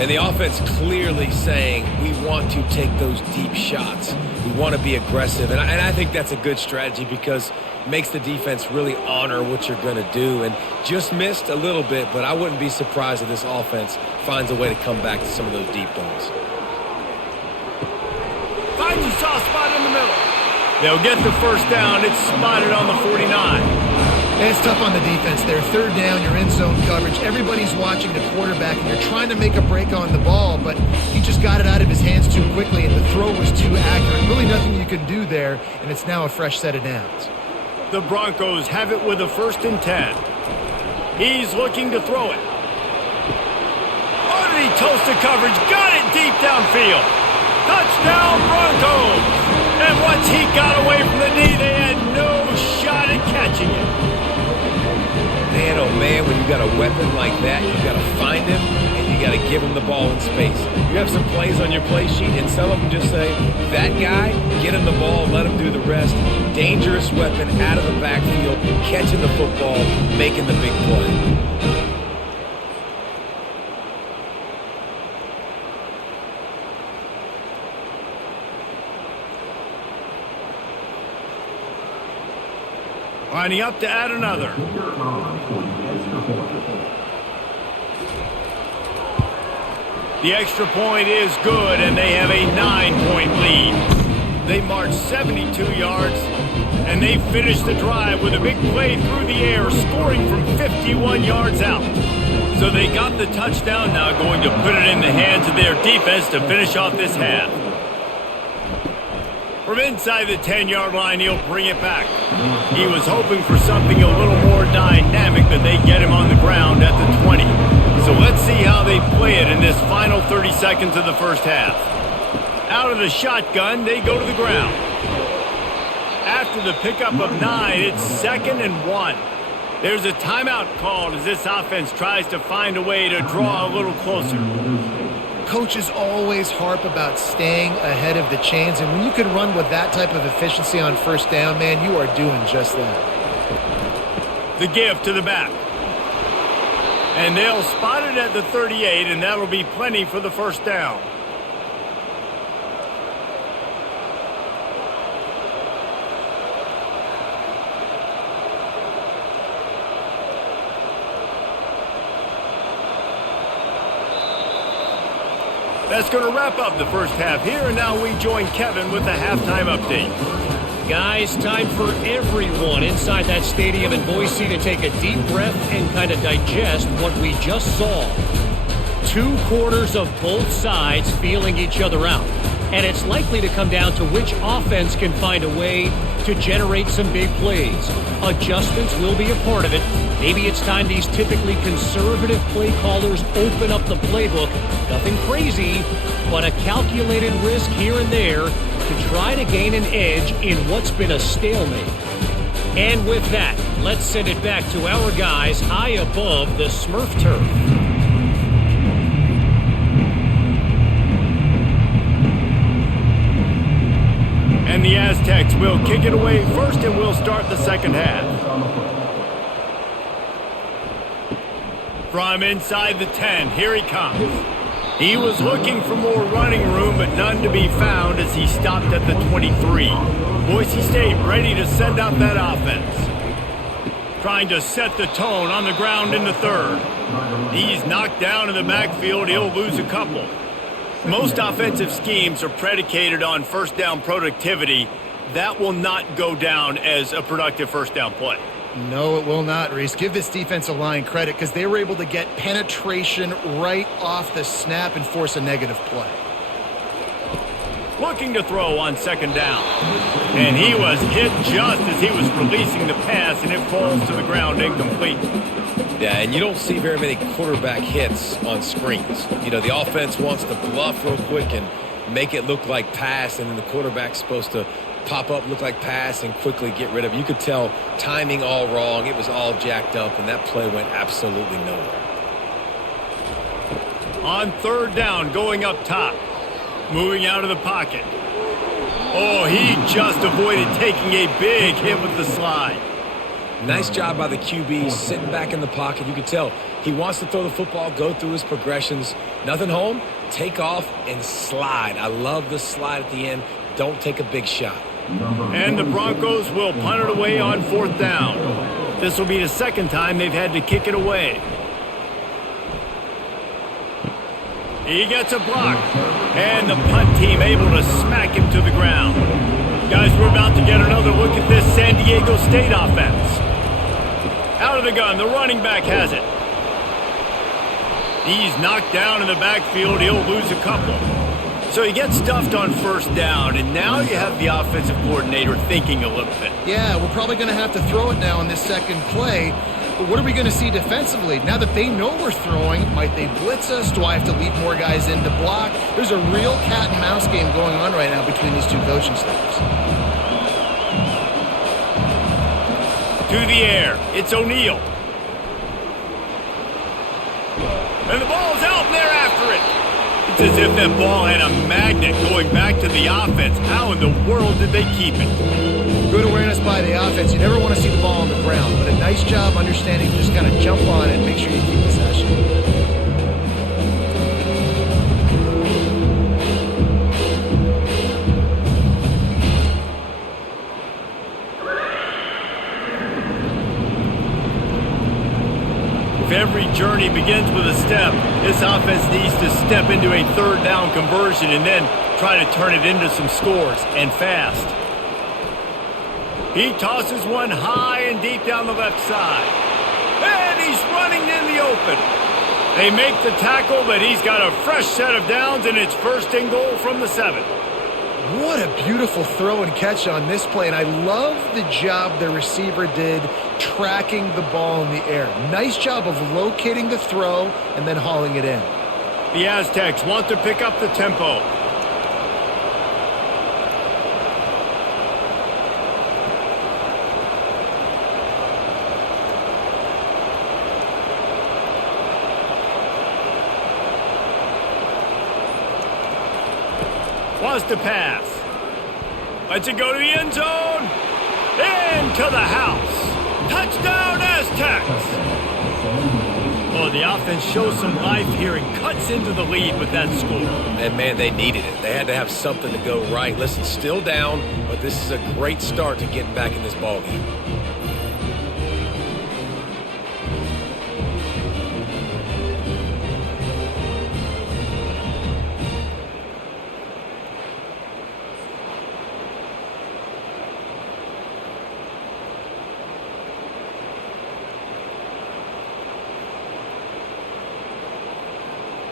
And the offense clearly saying, we want to take those deep shots. We want to be aggressive. And I think that's a good strategy because it makes the defense really honor what you're going to do. And just missed a little bit, but I wouldn't be surprised if this offense finds a way to come back to some of those deep balls. Finds a soft spot in the middle. They'll get the 1st down. It's spotted on the 49. It's tough on the defense there. 3rd down, you're in zone coverage. Everybody's watching the quarterback, and you're trying to make a break on the ball, but he just got it out of his hands too quickly, and the throw was too accurate. Really nothing you can do there, and it's now a fresh set of downs. The Broncos have it with a 1st and 10. He's looking to throw it. Oh, did he toast the coverage? Got it deep downfield. Touchdown, Broncos! And once he got away from the knee, they had no shot at catching him. Man, oh man, when you got a weapon like that, you got to find him and you got to give him the ball in space. You have some plays on your play sheet, and some of them just say, that guy, get him the ball, let him do the rest. Dangerous weapon out of the backfield, catching the football, making the big play. Lining up to add another. The extra point is good, and they have a 9-point lead. They march 72 yards, and they finish the drive with a big play through the air, scoring from 51 yards out. So they got the touchdown, now going to put it in the hands of their defense to finish off this half. From inside the 10-yard line, he'll bring it back. He was hoping for something a little more dynamic, but they get him on the ground at the 20. So let's see how they play it in this final 30 seconds of the first half. Out of the shotgun, they go to the ground. After the pickup of 9, it's 2nd and 1. There's a timeout called as this offense tries to find a way to draw a little closer. Coaches always harp about staying ahead of the chains, and when you can run with that type of efficiency on first down, man, you are doing just that. The give to the back. And they'll spot it at the 38, and that'll be plenty for the first down. That's going to wrap up the first half here, and now we join Kevin with the halftime update. Guys, time for everyone inside that stadium in Boise to take a deep breath and kind of digest what we just saw. 2 quarters of both sides feeling each other out. And it's likely to come down to which offense can find a way to generate some big plays. Adjustments will be a part of it. Maybe it's time these typically conservative play callers open up the playbook. Nothing crazy, but a calculated risk here and there to try to gain an edge in what's been a stalemate. And with that, let's send it back to our guys high above the Smurf turf. And the Aztecs will kick it away first, and we'll start the second half. From inside the 10, here he comes. He was looking for more running room, but none to be found as he stopped at the 23. Boise State ready to send out that offense. Trying to set the tone on the ground in the 3rd. He's knocked down in the backfield. He'll lose a couple. Most offensive schemes are predicated on first down productivity. That will not go down as a productive first down play. No, it will not, Reese. Give this defensive line credit because they were able to get penetration right off the snap and force a negative play. Looking to throw on 2nd down. And he was hit just as he was releasing the pass, and it falls to the ground incomplete. Yeah, and you don't see very many quarterback hits on screens. You know, the offense wants to bluff real quick and make it look like pass, and then the quarterback's supposed to pop up, look like pass, and quickly get rid of it. You could tell timing all wrong. It was all jacked up, and that play went absolutely nowhere. On 3rd down, going up top. Moving out of the pocket. Oh, he just avoided taking a big hit with the slide. Nice job by the QB sitting back in the pocket. You can tell he wants to throw the football, go through his progressions. Nothing home, take off and slide. I love the slide at the end. Don't take a big shot. And the Broncos will punt it away on 4th down. This will be the 2nd time they've had to kick it away. He gets a block. And the punt team able to smack him to the ground. Guys, we're about to get another look at this San Diego State offense. Out of the gun, the running back has it. He's knocked down in the backfield. He'll lose a couple. So he gets stuffed on 1st down, and now you have the offensive coordinator thinking a little bit. Yeah, we're probably going to have to throw it now in this 2nd play. But what are we going to see defensively? Now that they know we're throwing, might they blitz us? Do I have to leave more guys in to block? There's a real cat and mouse game going on right now between these 2 coaching staffs. To the air. It's O'Neal. And the ball's out, and they're after it. It's as if that ball had a magnet going back to the offense. How in the world did they keep it? Good awareness by the offense. You never want to see the ball on the ground, but a nice job understanding to just kind of jump on it and make sure you keep possession. Every journey begins with a step. This offense needs to step into a third down conversion and then try to turn it into some scores, and fast. He tosses one high and deep down the left side. And he's running in the open. They make the tackle, but he's got a fresh set of downs, and it's first and goal from the 7. What a beautiful throw and catch on this play, and I love the job the receiver did tracking the ball in the air. Nice job of locating the throw and then hauling it in. The Aztecs want to pick up the tempo. Wants to pass. Lets it go to the end zone. Into the house. Touchdown, Aztecs. Oh, the offense shows some life here and cuts into the lead with that score. And, man, they needed it. They had to have something to go right. Listen, still down, but this is a great start to getting back in this ballgame.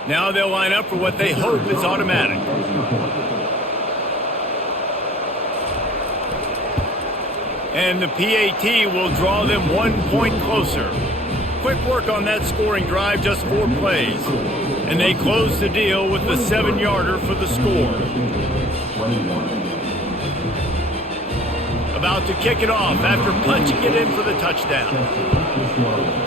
Now they'll line up for what they hope is automatic. And the PAT will draw them 1 point closer. Quick work on that scoring drive, just 4 plays. And they close the deal with the 7-yarder for the score. About to kick it off after punching it in for the touchdown.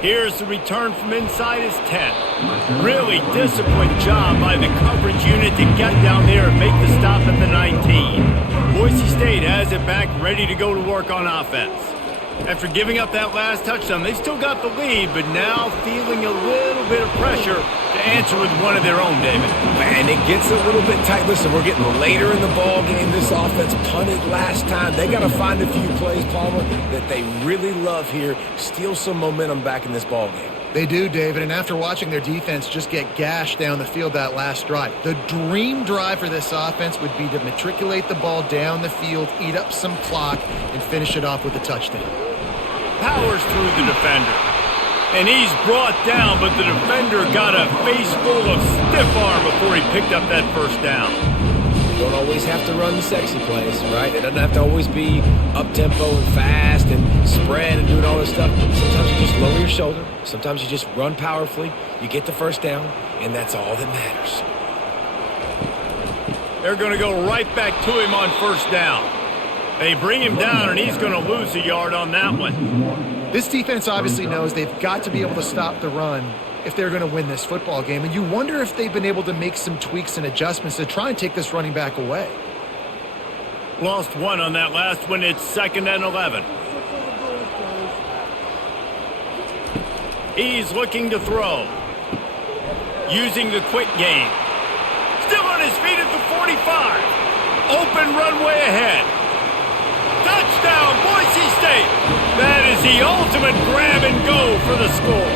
Here's the return from inside his 10. Really disciplined job by the coverage unit to get down there and make the stop at the 19. Boise State has it back ready to go to work on offense. After giving up that last touchdown, they've still got the lead, but now feeling a little bit of pressure to answer with one of their own, David. And it gets a little bit tight. Listen, we're getting later in the ball game. This offense punted last time. They got to find a few plays, Palmer, that they really love here. Steal some momentum back in this ball game. They do, David, and after watching their defense just get gashed down the field that last drive, the dream drive for this offense would be to matriculate the ball down the field, eat up some clock, and finish it off with a touchdown. Powers through the defender. And he's brought down, but the defender got a face full of stiff arm before he picked up that first down. You don't always have to run the sexy plays, right? It doesn't have to always be up-tempo and fast and spread and doing all this stuff. Sometimes you just lower your shoulder. Sometimes you just run powerfully. You get the first down, and that's all that matters. They're going to go right back to him on first down. They bring him down, and he's going to lose a yard on that one. This defense obviously knows they've got to be able to stop the run if they're going to win this football game. And you wonder if they've been able to make some tweaks and adjustments to try and take this running back away. Lost one on that last one. It's 2nd and 11. He's looking to throw. Using the quick game. Still on his feet at the 45. Open runway ahead. Touchdown, Boise State. That is the ultimate grab and go for the score.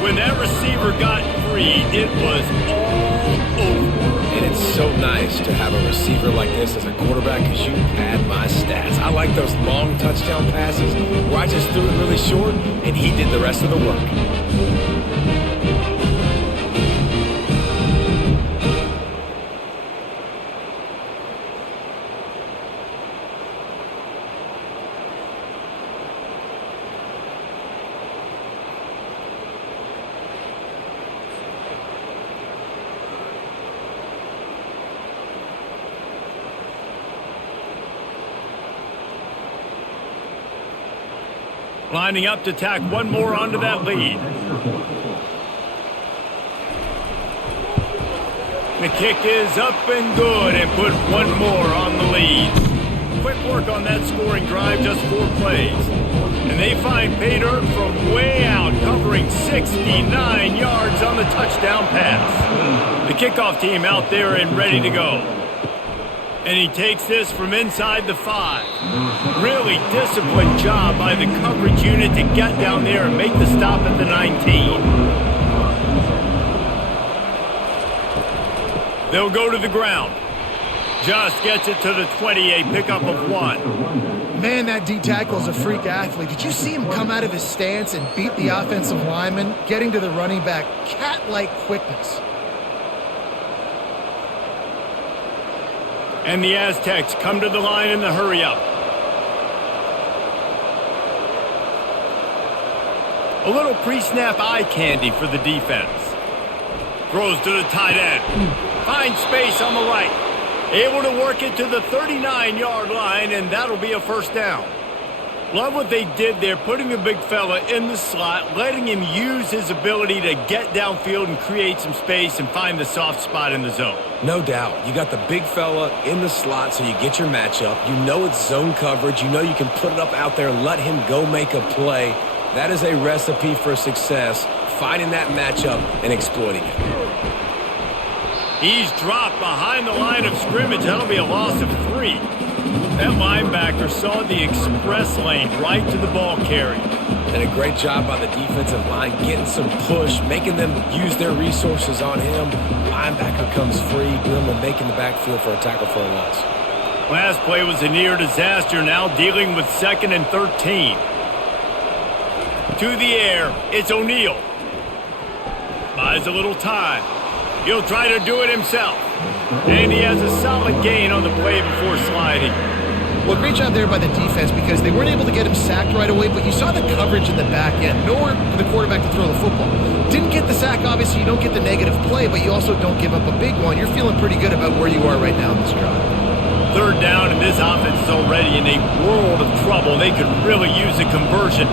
When that receiver got free, it was all over. And it's so nice to have a receiver like this as a quarterback because you pad my stats. I like those long touchdown passes where I just threw it really short and he did the rest of the work. Lining up to tack one more onto that lead. The kick is up and good and put one more on the lead. Quick work on that scoring drive, just 4 plays. And they find pay dirt from way out, covering 69 yards on the touchdown pass. The kickoff team out there and ready to go. And he takes this from inside the 5. Really disciplined job by the coverage unit to get down there and make the stop at the 19. They'll go to the ground. Just gets it to the 20, a pickup of 1. Man, that D tackle is a freak athlete. Did you see him come out of his stance and beat the offensive lineman, getting to the running back? Cat-like quickness. And the Aztecs come to the line in the hurry-up. A little pre-snap eye candy for the defense. Throws to the tight end. Finds space on the right. Able to work it to the 39-yard line, and that'll be a first down. Love what they did there, putting the big fella in the slot, letting him use his ability to get downfield and create some space and find the soft spot in the zone. No doubt. You got the big fella in the slot, so you get your matchup. You know it's zone coverage. You know you can put it up out there and let him go make a play. That is a recipe for success, finding that matchup and exploiting it. He's dropped behind the line of scrimmage. That'll be a loss of 3. That linebacker saw the express lane right to the ball carrier. And a great job by the defensive line, getting some push, making them use their resources on him. Linebacker comes free, boom, and making the backfield for a tackle for a loss. Last play was a near disaster, now dealing with 2nd and 13. To the air, it's O'Neal. Buys a little time. He'll try to do it himself. And he has a solid gain on the play before sliding. Well, great job there by the defense because they weren't able to get him sacked right away, but you saw the coverage in the back end. Nowhere for the quarterback to throw the football. Didn't get the sack, obviously. You don't get the negative play, but you also don't give up a big one. You're feeling pretty good about where you are right now in this drive. 3rd down, and this offense is already in a world of trouble. They could really use a conversion,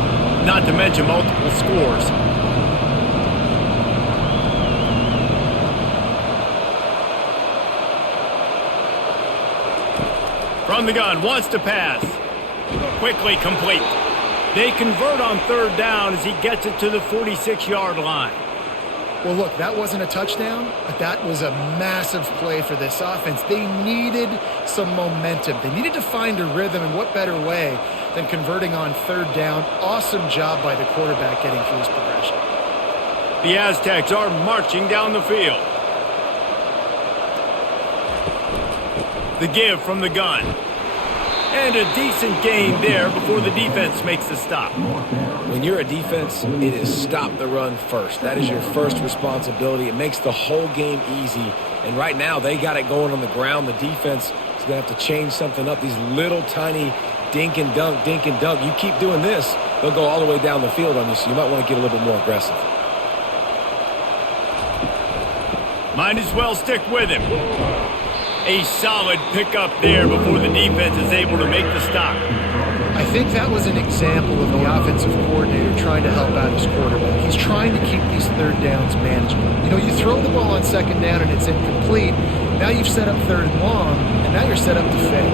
not to mention multiple scores. From the gun, wants to pass. Quickly complete. They convert on 3rd down as he gets it to the 46-yard line. Well, look, that wasn't a touchdown, but that was a massive play for this offense. They needed some momentum. They needed to find a rhythm, and what better way than converting on 3rd down. Awesome job by the quarterback getting through his progression. The Aztecs are marching down the field. The give from the gun. And a decent gain there before the defense makes the stop. When you're a defense, it is stop the run first. That is your first responsibility. It makes the whole game easy. And right now, they got it going on the ground. The defense is going to have to change something up. These little tiny dink and dunk, dink and dunk. You keep doing this, they'll go all the way down the field on you, so you might want to get a little bit more aggressive. Might as well stick with him. A solid pickup there before the defense is able to make the stop. I think that was an example of the offensive coordinator trying to help out his quarterback. He's trying to keep these 3rd downs manageable. You know, you throw the ball on 2nd down and it's incomplete. Now you've set up 3rd and long, and now you're set up to fail.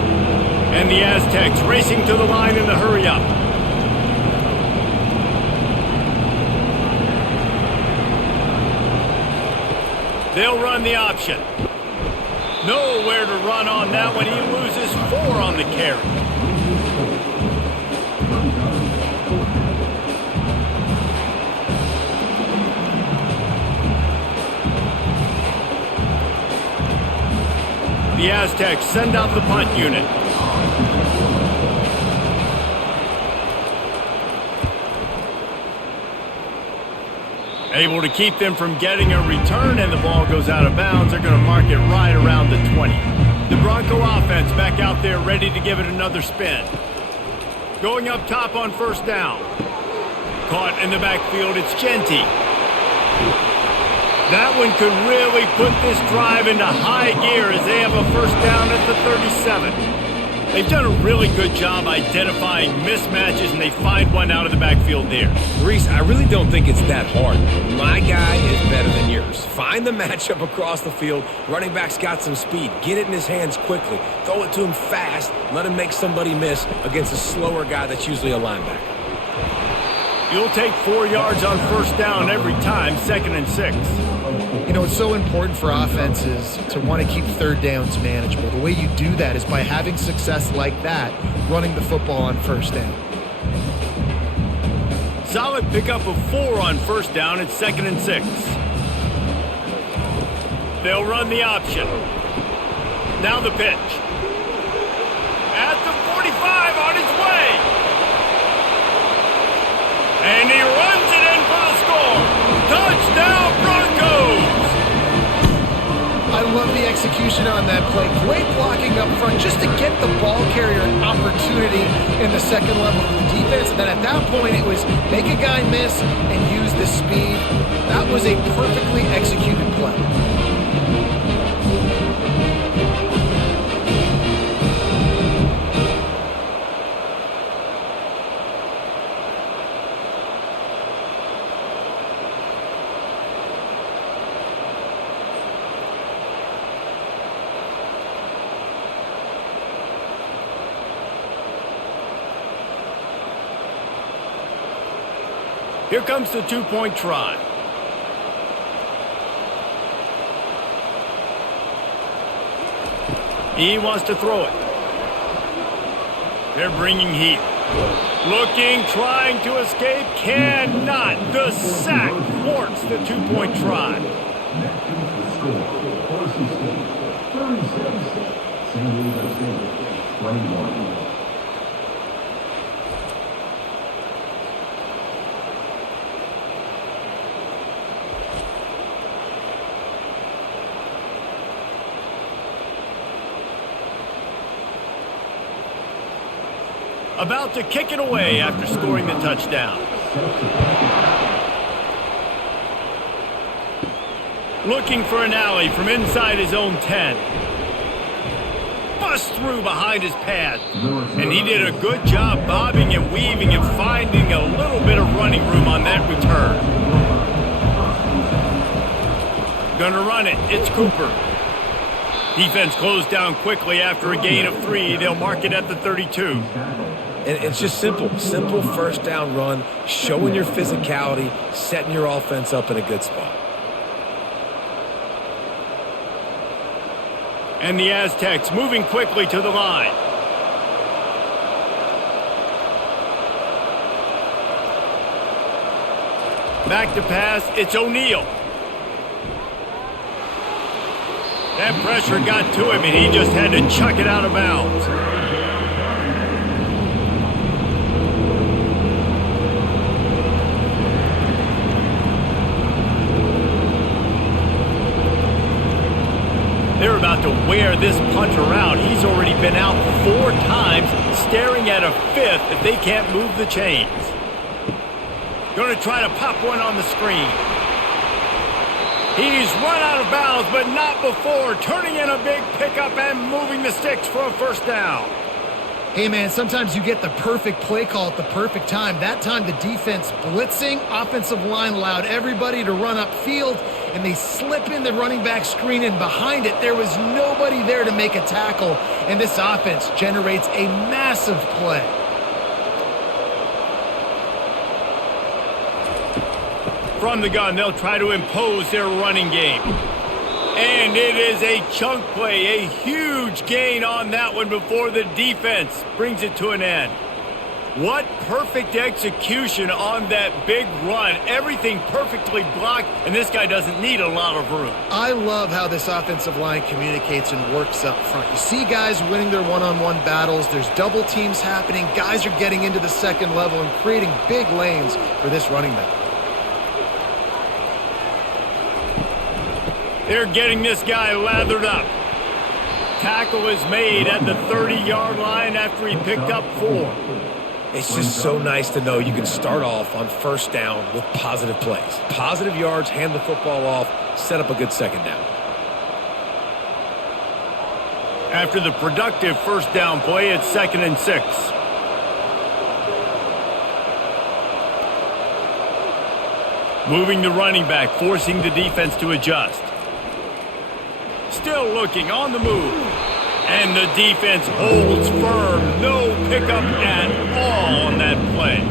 And the Aztecs racing to the line in the hurry-up. They'll run the option. Nowhere to run on that one. He loses 4 on the carry. The Aztecs send out the punt unit. Able to keep them from getting a return, and the ball goes out of bounds. They're going to mark it right around the 20. The Bronco offense back out there ready to give it another spin. Going up top on 1st down. Caught in the backfield, it's Genty. That one could really put this drive into high gear as they have a 1st down at the 37. They've done a really good job identifying mismatches, and they find one out of the backfield there. Reese, I really don't think it's that hard. My guy is better than yours. Find the matchup across the field. Running back's got some speed. Get it in his hands quickly. Throw it to him fast. Let him make somebody miss against a slower guy that's usually a linebacker. You'll take 4 yards on first down every time, 2nd and 6. You know, it's so important for offenses to want to keep third downs manageable. The way you do that is by having success like that, running the football on first down. Solid pickup of 4 on first down. It's 2nd and 6. They'll run the option. Now the pitch. At the 45 on his way. And he runs it in for the score. Touchdown, Broncos! I love the execution on that play. Great blocking up front just to get the ball carrier an opportunity in the second level of the defense. And then at that point, it was make a guy miss and use the speed. That was a perfectly executed play. Here comes the 2-point try. He wants to throw it. They're bringing heat. Looking, trying to escape, cannot. The sack thwarts the 2-point try. Boise State, 37. San Diego State, 21. About to kick it away after scoring the touchdown. Looking for an alley from inside his own 10. Bust through behind his pad. And he did a good job bobbing and weaving and finding a little bit of running room on that return. Gonna run it. It's Cooper. Defense closed down quickly after a gain of 3. They'll mark it at the 32. And it's just simple first down run, showing your physicality, setting your offense up in a good spot. And the Aztecs moving quickly to the line. Back to pass, it's O'Neal. That pressure got to him and he just had to chuck it out of bounds. They're about to wear this punter out. He's already been out 4 times, staring at a 5th if they can't move the chains. Going to try to pop one on the screen. He's run out of bounds, but not before turning in a big pickup and moving the sticks for a first down. Hey, man, sometimes you get the perfect play call at the perfect time. That time the defense blitzing, offensive line allowed everybody to run upfield, and they slip in the running back screen, and behind it there was nobody there to make a tackle, and this offense generates a massive play. From the gun, they'll try to impose their running game. And it is a chunk play, a huge gain on that one before the defense brings it to an end. What perfect execution on that big run. Everything perfectly blocked, and this guy doesn't need a lot of room. I love how this offensive line communicates and works up front. You see guys winning their one-on-one battles. There's double teams happening. Guys are getting into the second level and creating big lanes for this running back. They're getting this guy lathered up. Tackle is made at the 30-yard line after he picked up 4. It's just so nice to know you can start off on first down with positive plays. Positive yards, hand the football off, set up a good second down. After the productive first down play, it's 2nd and 6. Moving the running back, forcing the defense to adjust. Still looking on the move. And the defense holds firm. No pickup at all on that play.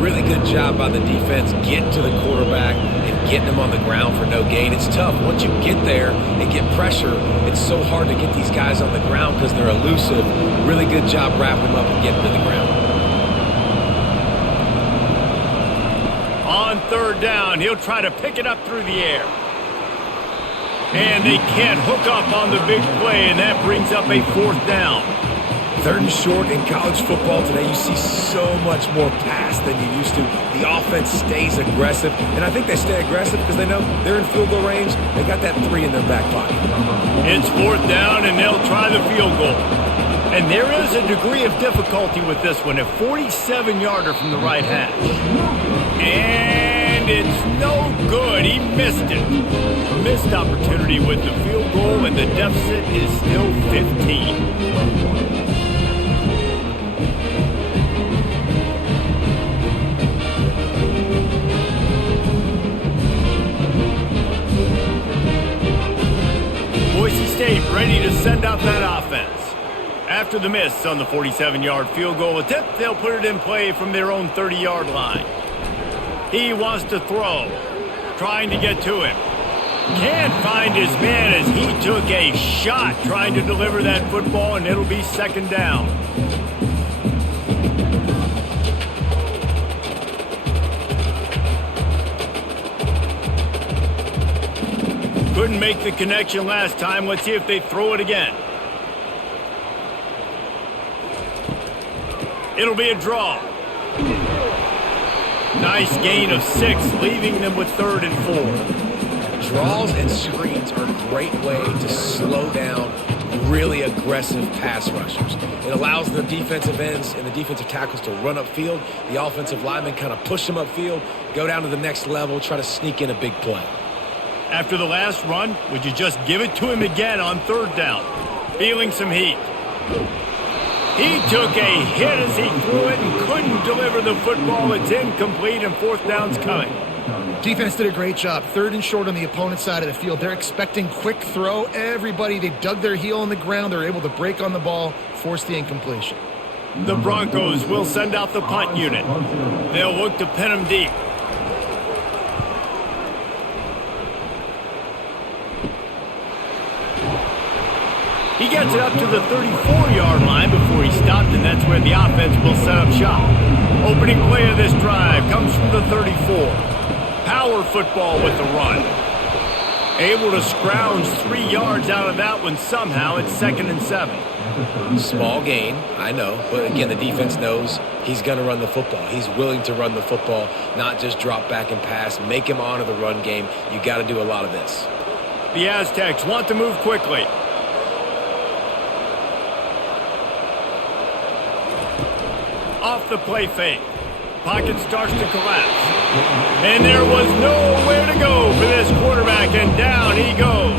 Really good job by the defense getting to the quarterback and getting him on the ground for no gain. It's tough. Once you get there and get pressure, it's so hard to get these guys on the ground because they're elusive. Really good job wrapping them up and getting to the ground. On 3rd down, he'll try to pick it up through the air. And they can't hook up on the big play, and that brings up a 4th down. 3rd and short in college football today, you see so much more pass than you used to. The offense stays aggressive, and I think they stay aggressive because they know they're in field goal range. They got that 3 in their back pocket. It's 4th down, and they'll try the field goal. And there is a degree of difficulty with this one, a 47-yarder from the right hash. And it's no good. He missed it. Missed opportunity with the field goal, and the deficit is still 15. Boise State ready to send out that offense. After the miss on the 47-yard field goal attempt, they'll put it in play from their own 30-yard line. He wants to throw, trying to get to him. Can't find his man as he took a shot trying to deliver that football, and it'll be 2nd down. Couldn't make the connection last time. Let's see if they throw it again. It'll be a draw. Nice gain of 6, leaving them with 3rd and 4. Draws and screens are a great way to slow down really aggressive pass rushers. It allows the defensive ends and the defensive tackles to run upfield. The offensive linemen kind of push them upfield, go down to the next level, try to sneak in a big play. After the last run, would you just give it to him again on 3rd down? Feeling some heat. He took a hit as he threw it and couldn't deliver the football. It's incomplete, and 4th down's coming. Defense did a great job. 3rd and short on the opponent's side of the field. They're expecting quick throw. Everybody, they dug their heel on the ground. They're able to break on the ball, force the incompletion. The Broncos will send out the punt unit. They'll look to pin him deep. He gets it up to the 34-yard line before he stopped, and that's where the offense will set up shop. Opening play of this drive comes from the 34. Power football with the run. Able to scrounge 3 yards out of that one somehow. It's 2nd and 7. Small gain, I know, but again, the defense knows he's going to run the football. He's willing to run the football, not just drop back and pass, make him honor the run game. You got to do a lot of this. The Aztecs want to move quickly. Off the play fake. Pocket starts to collapse. And there was nowhere to go for this quarterback, and down he goes.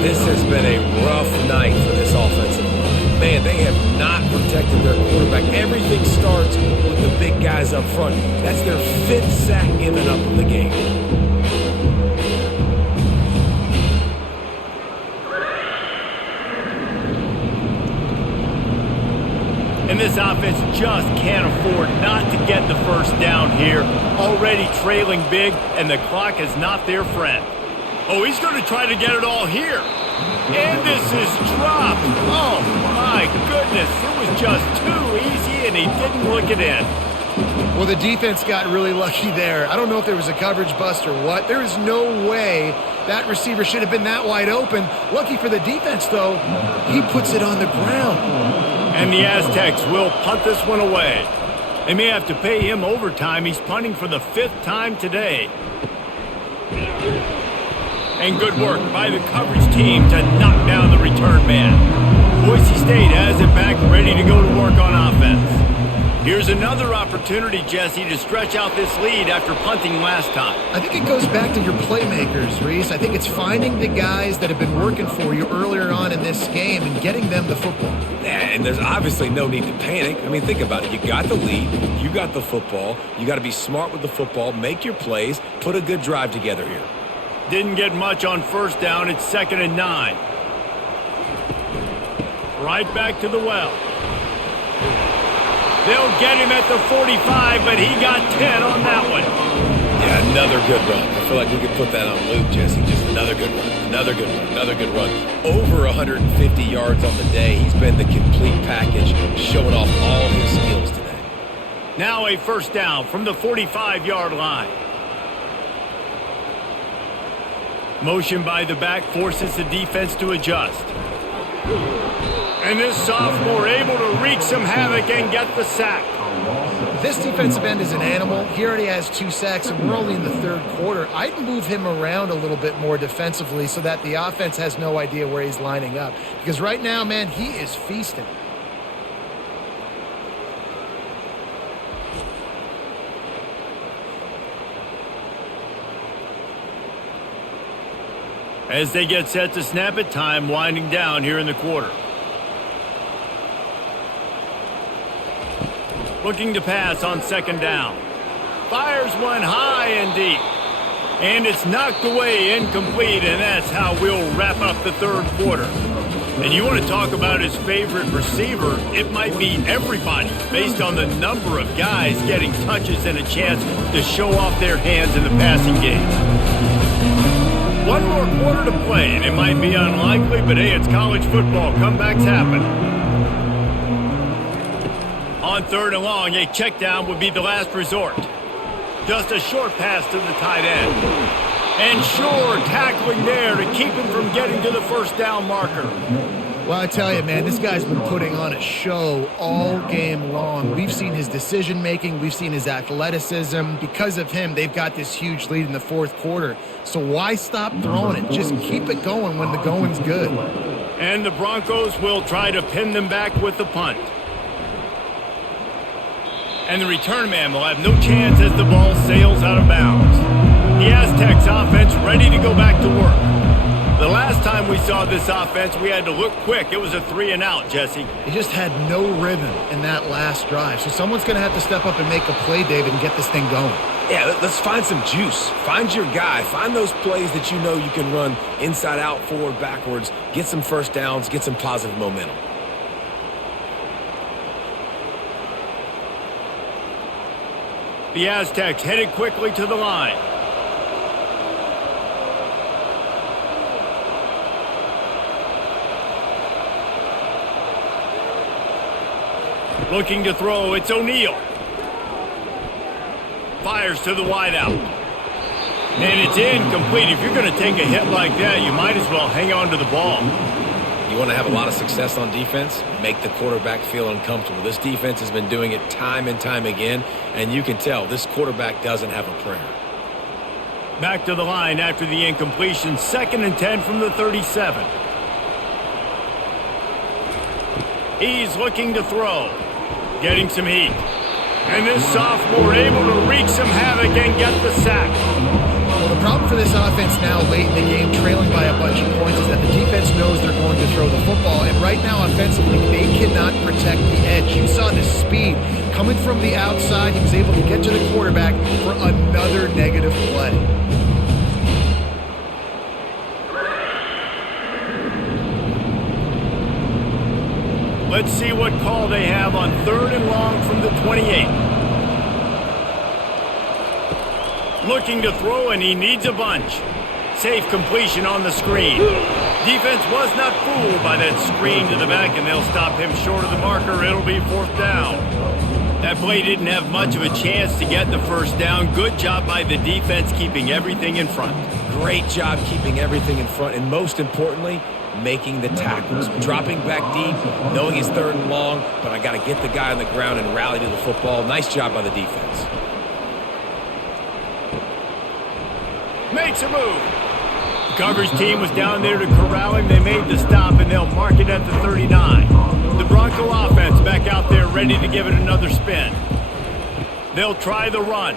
This has been a rough night for this offensive line. Man, they have not protected their quarterback. Everything starts with the big guys up front. That's their 5th sack given up of the game. And this offense just can't afford not to get the first down here. Already trailing big, and the clock is not their friend. Oh, he's going to try to get it all here. And this is dropped. Oh, my goodness. It was just too easy, and he didn't look it in. Well, the defense got really lucky there. I don't know if there was a coverage bust or what. There is no way that receiver should have been that wide open. Lucky for the defense, though, he puts it on the ground. And the Aztecs will punt this one away. They may have to pay him overtime. He's punting for the 5th time today. And good work by the coverage team to knock down the return man. Boise State has it back, ready to go to work on offense. Here's another opportunity, Jesse, to stretch out this lead after punting last time. I think it goes back to your playmakers, Reese. I think it's finding the guys that have been working for you earlier on in this game and getting them the football. Yeah, and there's obviously no need to panic. I mean, think about it. You got the lead. You got the football. You got to be smart with the football, make your plays, put a good drive together here. Didn't get much on first down. It's 2nd and 9. Right back to the well. They'll get him at the 45, but he got 10 on that one. Yeah, another good run. I feel like we could put that on loop, Jesse. Just another good run, another good run, another good run. Over 150 yards on the day. He's been the complete package, showing off all his skills today. Now a first down from the 45-yard line. Motion by the back forces the defense to adjust. And this sophomore able to wreak some havoc and get the sack. This defensive end is an animal. He already has 2 sacks, and we're only in the 3rd quarter. I'd move him around a little bit more defensively so that the offense has no idea where he's lining up. Because right now, man, he is feasting. As they get set to snap it, time winding down here in the quarter. Looking to pass on 2nd down. Fires one high and deep. And it's knocked away, incomplete, and that's how we'll wrap up the 3rd quarter. And you want to talk about his favorite receiver, it might be everybody based on the number of guys getting touches and a chance to show off their hands in the passing game. One more quarter to play, and it might be unlikely, but hey, it's college football. Comebacks happen. On 3rd and long, a check down would be the last resort. Just a short pass to the tight end. And sure, tackling there to keep him from getting to the first down marker. Well, I tell you, man, this guy's been putting on a show all game long. We've seen his decision-making. We've seen his athleticism. Because of him, they've got this huge lead in the 4th quarter. So why stop throwing it? Just keep it going when the going's good. And the Broncos will try to pin them back with the punt. And the return man will have no chance as the ball sails out of bounds. The Aztecs offense ready to go back to work. The last time we saw this offense, we had to look quick. It was a 3-and-out, Jesse. He just had no rhythm in that last drive. So someone's going to have to step up and make a play, David, and get this thing going. Yeah, let's find some juice. Find your guy. Find those plays that you know you can run inside out, forward, backwards. Get some first downs. Get some positive momentum. The Aztecs headed quickly to the line. Looking to throw, it's O'Neal. Fires to the wideout. And it's incomplete. If you're going to take a hit like that, you might as well hang on to the ball. You want to have a lot of success on defense, make the quarterback feel uncomfortable. This defense has been doing it time and time again, and you can tell this quarterback doesn't have a prayer. Back to the line after the incompletion. 2nd and 10 from the 37. He's looking to throw. Getting some heat. And this sophomore able to wreak some havoc and get the sack. Well, the problem for this offense now late in the game, trailing by a bunch of points, is that the defense knows they're going to throw the football. And right now, offensively, they cannot protect the edge. You saw the speed coming from the outside. He was able to get to the quarterback for another negative play. Let's see what call they have on 3rd and long from the 28. Looking to throw, and he needs a bunch. Safe completion on the screen. Defense was not fooled by that screen to the back, and they'll stop him short of the marker. It'll be 4th down. That play didn't have much of a chance to get the first down. Good job by the defense keeping everything in front. Great job keeping everything in front, and most importantly, making the tackles. Dropping back deep, knowing he's 3rd and long, but I got to get the guy on the ground and rally to the football. Nice job by the defense. Makes a move. coverage team was down there to corral him. They made the stop, and they'll mark it at the 39. The Bronco offense back out there ready to give it another spin. They'll try the run.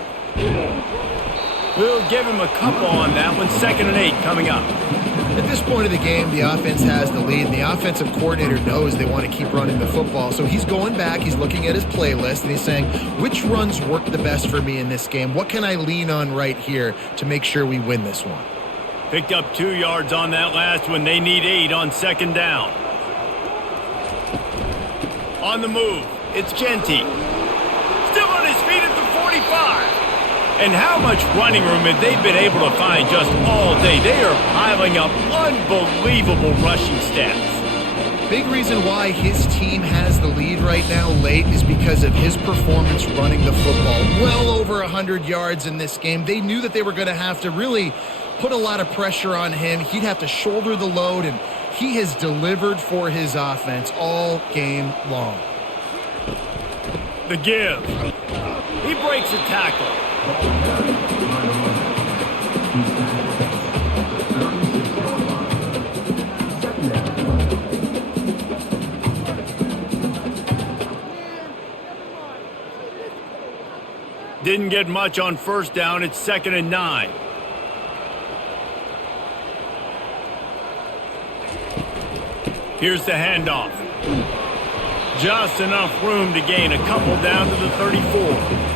We'll give him a couple on that one. 2nd and 8 coming up. At this point of the game, the offense has the lead, and the offensive coordinator knows they want to keep running the football. So he's going back, he's looking at his playlist, and he's saying, which runs work the best for me in this game? What can I lean on right here to make sure we win this one? Picked up 2 yards on that last one. They need 8 on 2nd down. On the move, it's Genty. Still on his feet at the 45. And how much running room have they been able to find just all day? They are piling up unbelievable rushing stats. Big reason why his team has the lead right now late is because of his performance running the football. Well over 100 yards in this game. They knew that they were going to have to really put a lot of pressure on him. He'd have to shoulder the load, and he has delivered for his offense all game long. The give. He breaks a tackle. Didn't get much on 1st down. It's 2nd and 9. Here's the handoff. Just enough room to gain a couple down to the 34.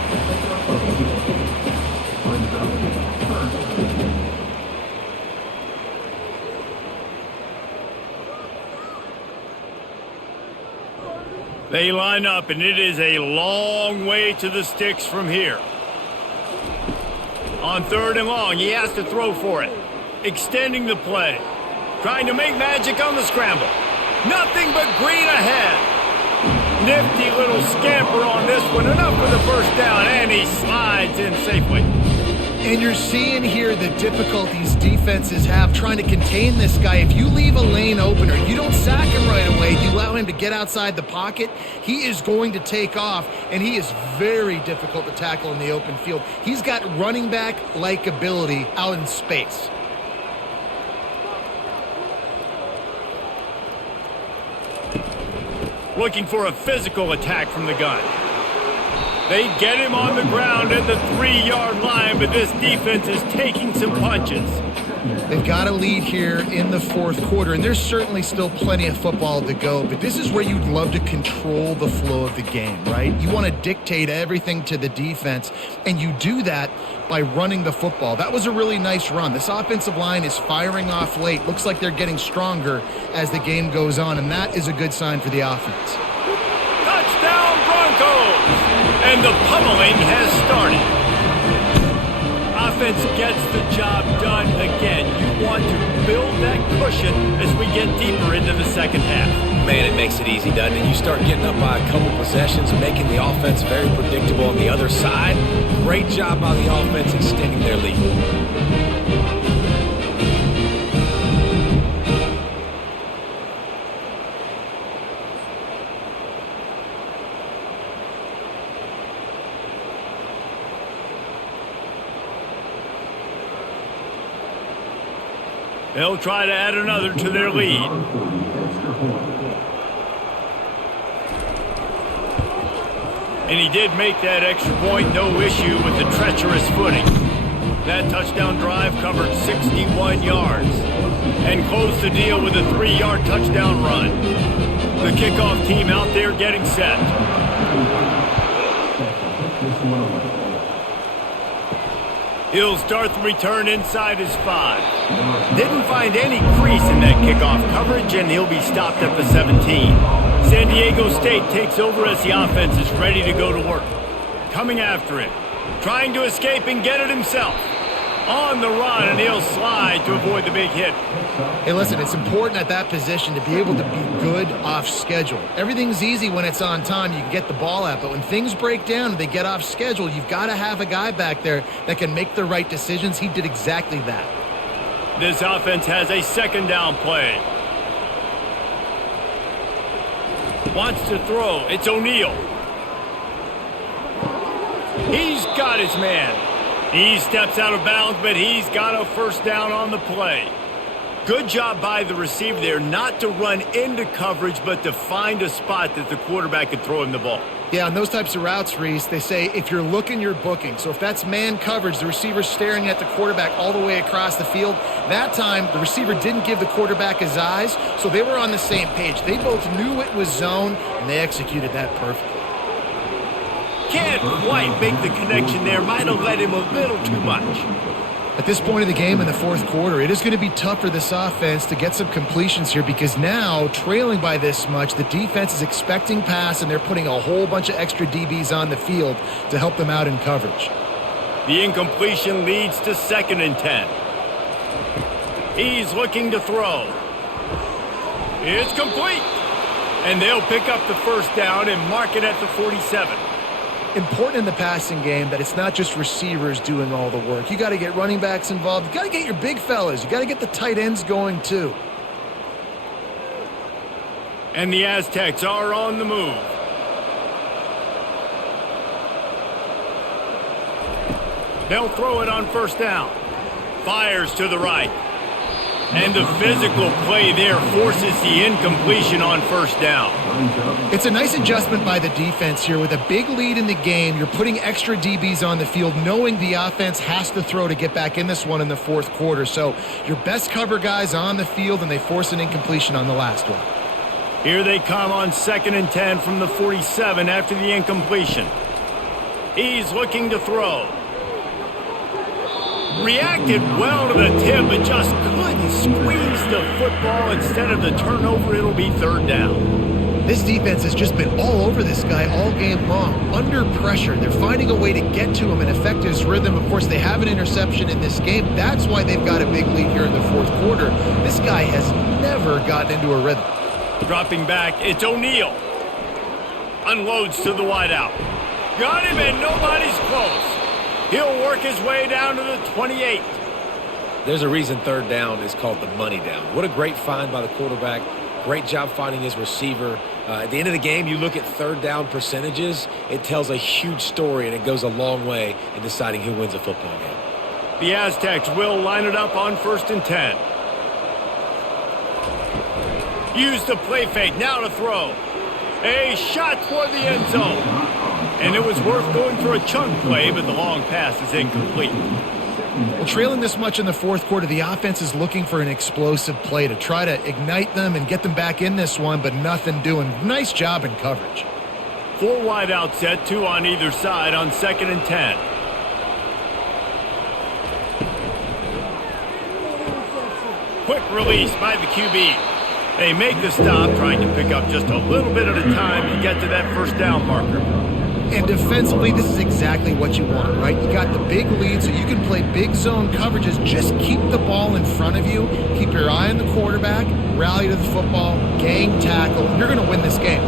They line up, and it is a long way to the sticks from here. On 3rd and long, he has to throw for it. Extending the play. Trying to make magic on the scramble. Nothing but green ahead. Nifty little scamper on this one. Enough for the 1st down, and he slides in safely. And you're seeing here the difficulties defenses have trying to contain this guy. If you leave a lane open or you don't sack him right away, you allow him to get outside the pocket, he is going to take off, and he is very difficult to tackle in the open field. He's got running back-like ability out in space. Looking for a physical attack from the gun. They get him on the ground at the 3-yard line, but this defense is taking some punches. They've got a lead here in the 4th quarter, and there's certainly still plenty of football to go, but this is where you'd love to control the flow of the game, right? You want to dictate everything to the defense, and you do that by running the football. That was a really nice run. This offensive line is firing off late. Looks like they're getting stronger as the game goes on, and that is a good sign for the offense. Touchdown Broncos! And the pummeling has started. Offense gets the job done again. You want to build that cushion as we get deeper into the 2nd half. Man, it makes it easy, doesn't it? You start getting up by a couple possessions, making the offense very predictable on the other side. Great job by the offense extending their lead. They'll try to add another to their lead. And he did make that extra point, no issue with the treacherous footing. That touchdown drive covered 61 yards and closed the deal with a 3-yard touchdown run. The kickoff team out there getting set. He'll start the return inside his 5. Didn't find any crease in that kickoff coverage, and he'll be stopped at the 17. San Diego State takes over as the offense is ready to go to work. Coming after him, trying to escape and get it himself. On the run, and he'll slide to avoid the big hit. Hey, listen, it's important at that position to be able to be good off schedule. Everything's easy when it's on time. You can get the ball out, but when things break down and they get off schedule, you've got to have a guy back there that can make the right decisions. He did exactly that. This offense has a 2nd down play. Wants to throw. It's O'Neal. He's got his man. He steps out of bounds, but he's got a 1st down on the play. Good job by the receiver there not to run into coverage, but to find a spot that the quarterback could throw him the ball. Yeah, on those types of routes, Reese, they say if you're looking, you're booking. So if that's man coverage, the receiver's staring at the quarterback all the way across the field. That time, the receiver didn't give the quarterback his eyes, so they were on the same page. They both knew it was zone, and they executed that perfectly. Can't quite make the connection there. Might have led him a little too much. At this point of the game in the fourth quarter, it is going to be tough for this offense to get some completions here because now, trailing by this much, the defense is expecting pass, and they're putting a whole bunch of extra DBs on the field to help them out in coverage. The incompletion leads to 2nd and 10. He's looking to throw. It's complete. And they'll pick up the first down and mark it at the 47. Important in the passing game that it's not just receivers doing all the work. You got to get running backs involved. You got to get your big fellas. You got to get the tight ends going too. And the Aztecs are on the move. They'll throw it on first down. Fires to the right. And the physical play there forces the incompletion on first down. It's a nice adjustment by the defense here. With a big lead in the game, you're putting extra DBs on the field, knowing the offense has to throw to get back in this one in the fourth quarter. So your best cover guys on the field, and they force an incompletion on the last one. Here they come on 2nd and 10 from the 47 after the incompletion. He's looking to throw. Reacted well to the tip, but just couldn't squeeze the football. Instead of the turnover, it'll be 3rd down. This defense has just been all over this guy all game long. Under pressure, they're finding a way to get to him and affect his rhythm. Of course, they have an interception in this game. That's why they've got a big lead here in the fourth quarter. This guy has never gotten into a rhythm. Dropping back, it's O'Neal. Unloads to the wideout. Got him, and nobody's close. He'll work his way down to the 28. There's a reason 3rd down is called the money down. What a great find by the quarterback. Great job finding his receiver. At the end of the game, you look at 3rd down percentages. It tells a huge story, and it goes a long way in deciding who wins a football game. The Aztecs will line it up on 1st and 10. Use the play fake, now to throw. A shot for the end zone. And it was worth going for a chunk play, but the long pass is incomplete. Well, trailing this much in the fourth quarter, the offense is looking for an explosive play to try to ignite them and get them back in this one, but nothing doing. Nice job in coverage. 4 wide out set, 2 on either side on 2nd and 10. Quick release by the QB. They make the stop, trying to pick up just a little bit at a time to get to that first down marker. And defensively, this is exactly what you want, right? You got the big lead, so you can play big zone coverages. Just keep the ball in front of you. Keep your eye on the quarterback. Rally to the football. Gang tackle. You're going to win this game.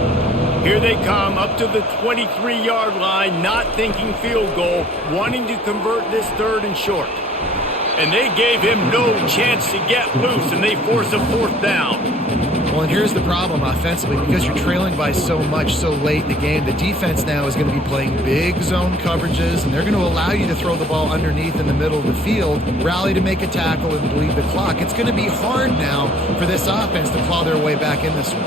Here they come up to the 23-yard line, not thinking field goal, wanting to convert this 3rd and short. And they gave him no chance to get loose, and they force a 4th down. Well, and here's the problem offensively. Because you're trailing by so much so late in the game, the defense now is going to be playing big zone coverages, and they're going to allow you to throw the ball underneath in the middle of the field, rally to make a tackle, and bleed the clock. It's going to be hard now for this offense to claw their way back in this one.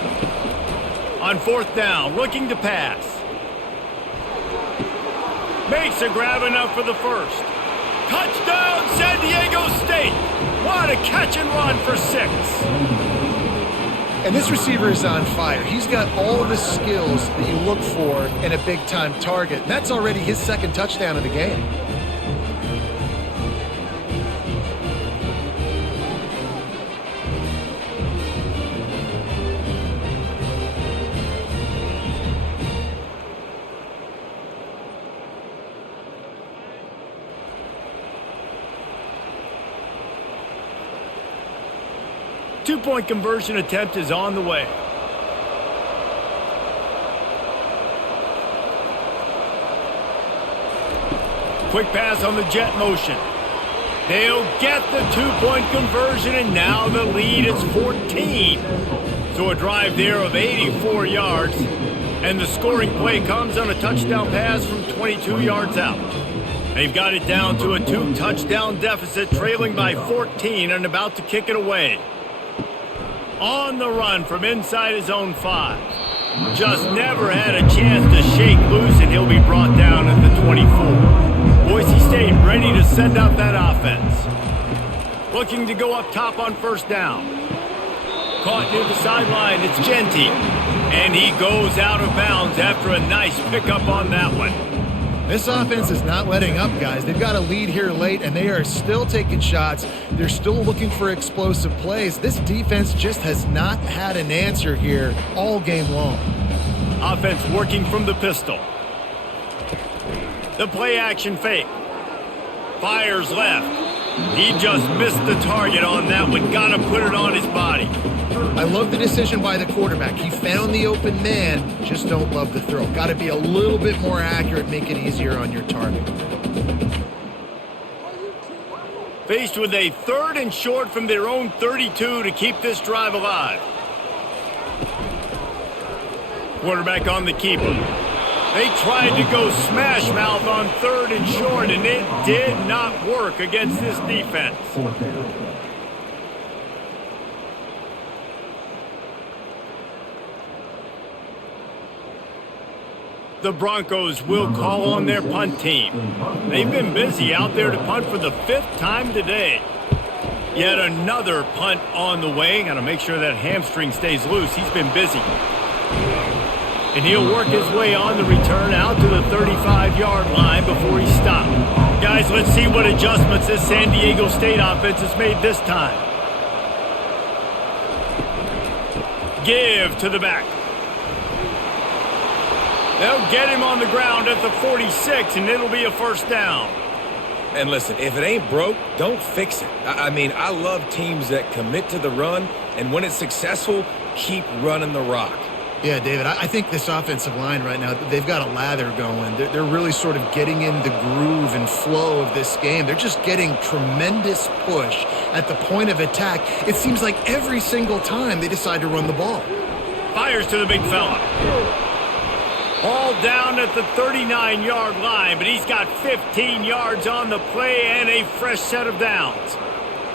On 4th down, looking to pass. Makes a grab enough for the first. Touchdown, San Diego State! What a catch and run for 6. And this receiver is on fire. He's got all the skills that you look for in a big-time target. That's already his 2nd touchdown of the game. Two-point conversion attempt is on the way. Quick pass on the jet motion. They'll get the 2-point conversion, and now the lead is 14. So a drive there of 84 yards, and the scoring play comes on a touchdown pass from 22 yards out. They've got it down to a 2-touchdown deficit, trailing by 14 and about to kick it away. On the run from inside his own 5. Just never had a chance to shake loose, and he'll be brought down at the 24. Boise State ready to send out that offense. Looking to go up top on first down. Caught near the sideline, it's Genty. And he goes out of bounds after a nice pickup on that one. This offense is not letting up, guys. They've got a lead here late, and they are still taking shots. They're still looking for explosive plays. This defense just has not had an answer here all game long. Offense working from the pistol. The play action fake. Fires left. He just missed the target on that one. Got to put it on his body. I love the decision by the quarterback. He found the open man, just don't love the throw. Got to be a little bit more accurate, make it easier on your target. Faced with a 3rd and short from their own 32 to keep this drive alive. Quarterback on the keeper. They tried to go smash mouth on 3rd and short, and it did not work against this defense. 4th down. The Broncos will call on their punt team. They've been busy out there to punt for the 5th time today. Yet another punt on the way. Got to make sure that hamstring stays loose. He's been busy. And he'll work his way on the return out to the 35-yard line before he stopped. Guys, let's see what adjustments this San Diego State offense has made this time. Give to the back. They'll get him on the ground at the 46, and it'll be a first down. And listen, if it ain't broke, don't fix it. I mean, I love teams that commit to the run, and when it's successful, keep running the rock. Yeah, David, I think this offensive line right now, they've got a lather going. They're really sort of getting in the groove and flow of this game. They're just getting tremendous push at the point of attack. It seems like every single time they decide to run the ball. Fires to the big fella. Ball down at the 39-yard line, but he's got 15 yards on the play and a fresh set of downs.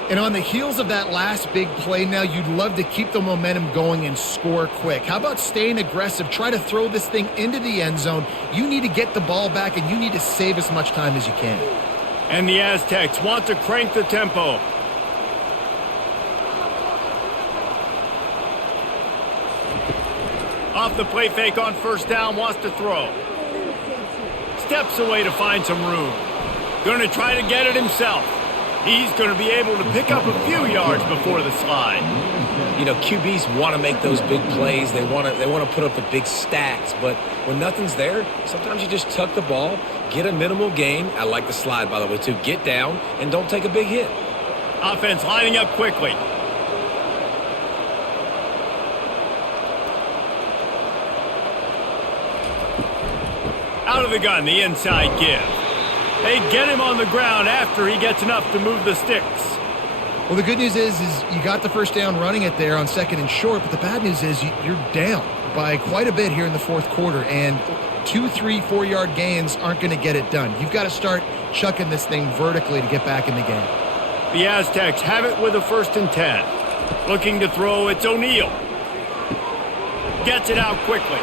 And on the heels of that last big play now, you'd love to keep the momentum going and score quick. How about staying aggressive? Try to throw this thing into the end zone. You need to get the ball back, and you need to save as much time as you can. And the Aztecs want to crank the tempo. Off the play fake on first down, wants to throw. Steps away to find some room. Going to try to get it himself. He's going to be able to pick up a few yards before the slide. You know, QBs want to make those big plays. They want to put up the big stats. But when nothing's there, sometimes you just tuck the ball, get a minimal gain. I like the slide, by the way, too. Get down and don't take a big hit. Offense lining up quickly. Out of the gun, the inside give. They get him on the ground after he gets enough to move the sticks. Well, the good news is you got the first down running it there on 2nd and short, but the bad news is you're down by quite a bit here in the 4th quarter, and 2, 3, 4-yard gains aren't going to get it done. You've got to start chucking this thing vertically to get back in the game. The Aztecs have it with a 1st and 10. Looking to throw, it's O'Neal. Gets it out quickly.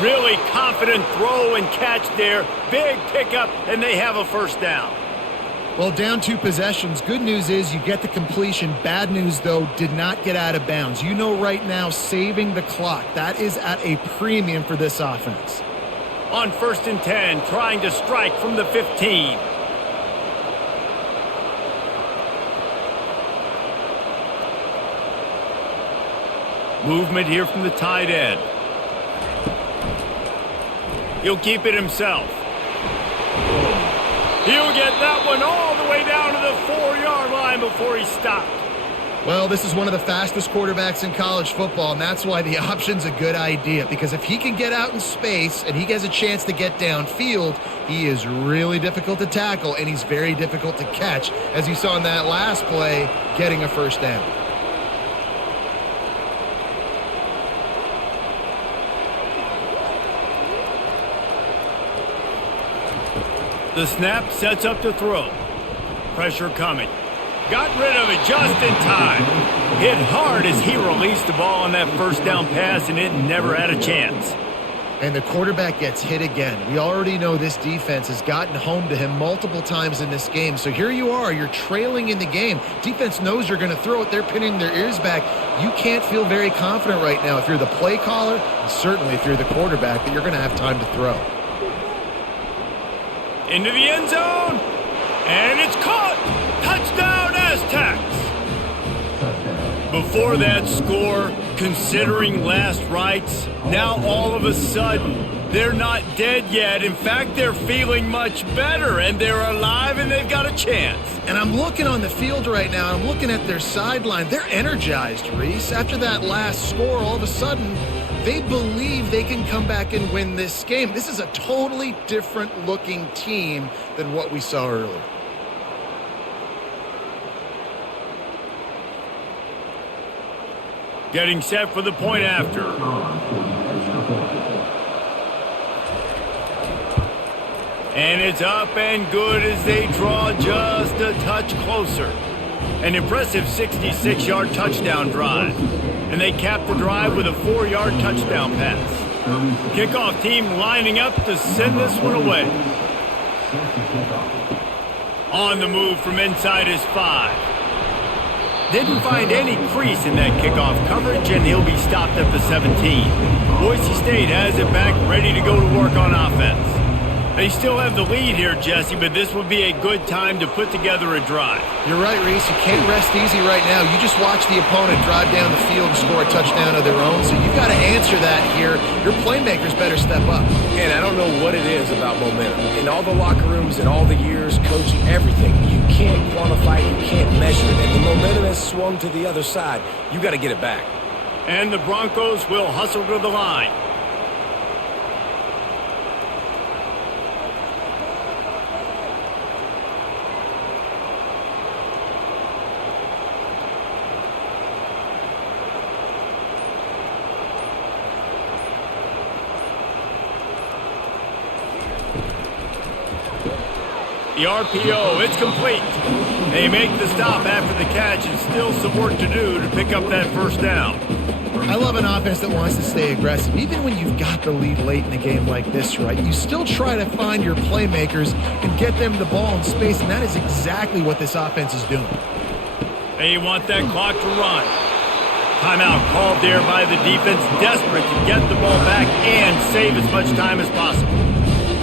Really confident throw and catch there. Big pickup, and they have a first down. Well, down 2 possessions. Good news is you get the completion. Bad news, though, did not get out of bounds. You know right now, saving the clock. That is at a premium for this offense. On 1st and 10, trying to strike from the 15. Movement here from the tight end. He'll keep it himself. He'll get that one all the way down to the 4-yard line before he stopped. Well, this is one of the fastest quarterbacks in college football, and that's why the option's a good idea. Because if he can get out in space and he has a chance to get downfield, he is really difficult to tackle, and he's very difficult to catch, as you saw in that last play, getting a first down. The snap sets up to throw. Pressure coming. Got rid of it just in time. Hit hard as he released the ball on that first down pass, and it never had a chance. And the quarterback gets hit again. We already know this defense has gotten home to him multiple times in this game. So here you are, you're trailing in the game. Defense knows you're going to throw it. They're pinning their ears back. You can't feel very confident right now if you're the play caller, and certainly if you're the quarterback, that you're going to have time to throw. Into the end zone, and it's caught. Touchdown, Aztecs. Before that score, considering last rites, now all of a sudden, they're not dead yet. In fact, they're feeling much better, and they're alive, and they've got a chance. And I'm looking on the field right now, I'm looking at their sideline. They're energized, Reese. After that last score, all of a sudden, they believe they can come back and win this game. This is a totally different looking team than what we saw earlier. Getting set for the point after. And it's up and good as they draw just a touch closer. An impressive 66-yard touchdown drive. And they cap the drive with a 4-yard touchdown pass. Kickoff team lining up to send this one away. On the move from inside his 5. Didn't find any crease in that kickoff coverage, and he'll be stopped at the 17. Boise State has it back, ready to go to work on offense. They still have the lead here, Jesse, but this would be a good time to put together a drive. You're right, Reese. You can't rest easy right now. You just watch the opponent drive down the field and score a touchdown of their own, so you've got to answer that here. Your playmakers better step up. And I don't know what it is about momentum. In all the locker rooms, in all the years, coaching, everything, you can't quantify it, you can't measure it. And the momentum has swung to the other side. You got to get it back. And the Broncos will hustle to the line. The RPO, it's complete. They make the stop after the catch and still some work to do to pick up that first down. I love an offense that wants to stay aggressive. Even when you've got the lead late in a game like this, right, you still try to find your playmakers and get them the ball in space, and that is exactly what this offense is doing. They want that clock to run. Timeout called there by the defense, desperate to get the ball back and save as much time as possible.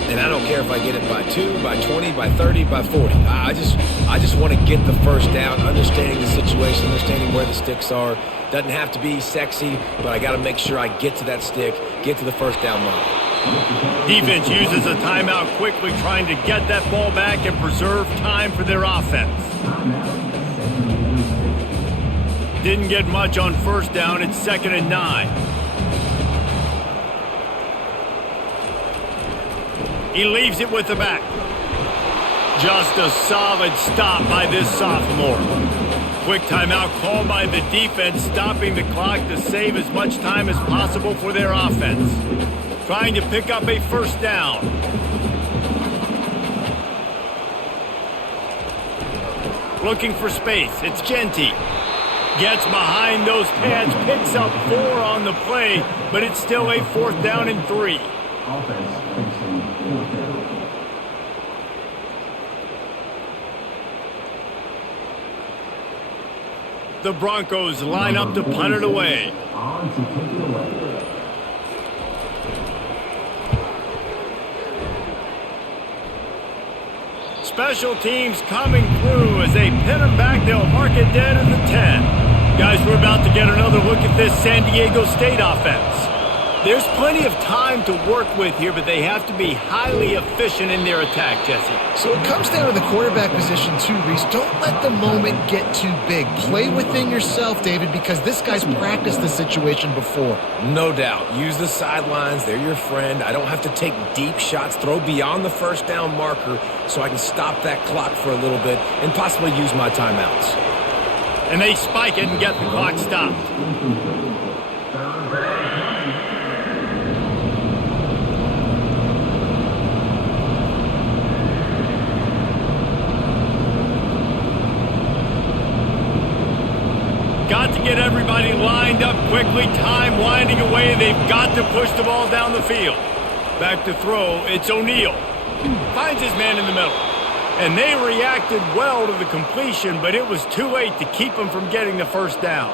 And I don't care if I get it by 2, by 20, by 30, by 40. I just want to get the first down, understanding the situation, understanding where the sticks are. Doesn't have to be sexy, but I got to make sure I get to that stick, get to the first down line. Defense uses a timeout quickly, trying to get that ball back and preserve time for their offense. Didn't get much on first down. It's 2nd and 9. He leaves it with the back. Just a solid stop by this sophomore. Quick timeout called by the defense, stopping the clock to save as much time as possible for their offense. Trying to pick up a first down. Looking for space. It's Genty. Gets behind those pads, picks up 4 on the play, but it's still a 4th down and 3. Offense facing 4th down. The Broncos line up to punt it away. On to take it away. Special teams coming through as they pin them back. They'll mark it dead at the 10. Guys, we're about to get another look at this San Diego State offense. There's plenty of time to work with here, but they have to be highly efficient in their attack, Jesse. So it comes down to the quarterback position too, Reese. Don't let the moment get too big. Play within yourself, David, because this guy's practiced the situation before. No doubt. Use the sidelines. They're your friend. I don't have to take deep shots, throw beyond the first down marker so I can stop that clock for a little bit and possibly use my timeouts. And they spike it and get the clock stopped. lined up quickly, time winding away, and they've got to push the ball down the field. Back to throw, it's O'Neal. Finds his man in the middle. And they reacted well to the completion, but it was too late to keep him from getting the first down.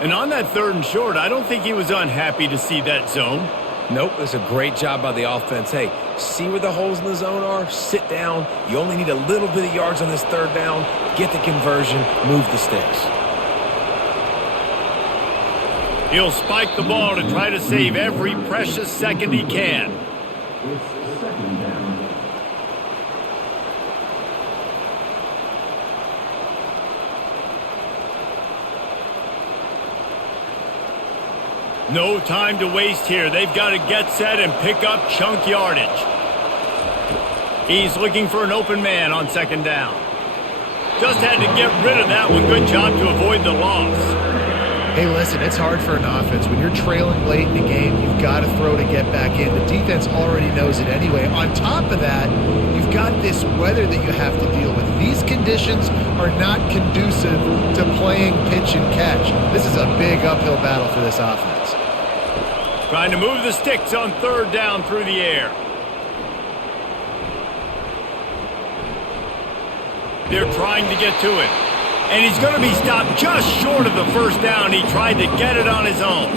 And on that 3rd and short, I don't think he was unhappy to see that zone. Nope, it was a great job by the offense. Hey, see where the holes in the zone are? Sit down. You only need a little bit of yards on this 3rd down. Get the conversion. Move the sticks. He'll spike the ball to try to save every precious second he can. It's 2nd down. No time to waste here. They've got to get set and pick up chunk yardage. He's looking for an open man on 2nd down. Just had to get rid of that one. Good job to avoid the loss. Hey, listen, it's hard for an offense. When you're trailing late in the game, you've got to throw to get back in. The defense already knows it anyway. On top of that, you've got this weather that you have to deal with. These conditions are not conducive to playing pitch and catch. This is a big uphill battle for this offense. Trying to move the sticks on 3rd down through the air. They're trying to get to it. And he's going to be stopped just short of the first down. He tried to get it on his own.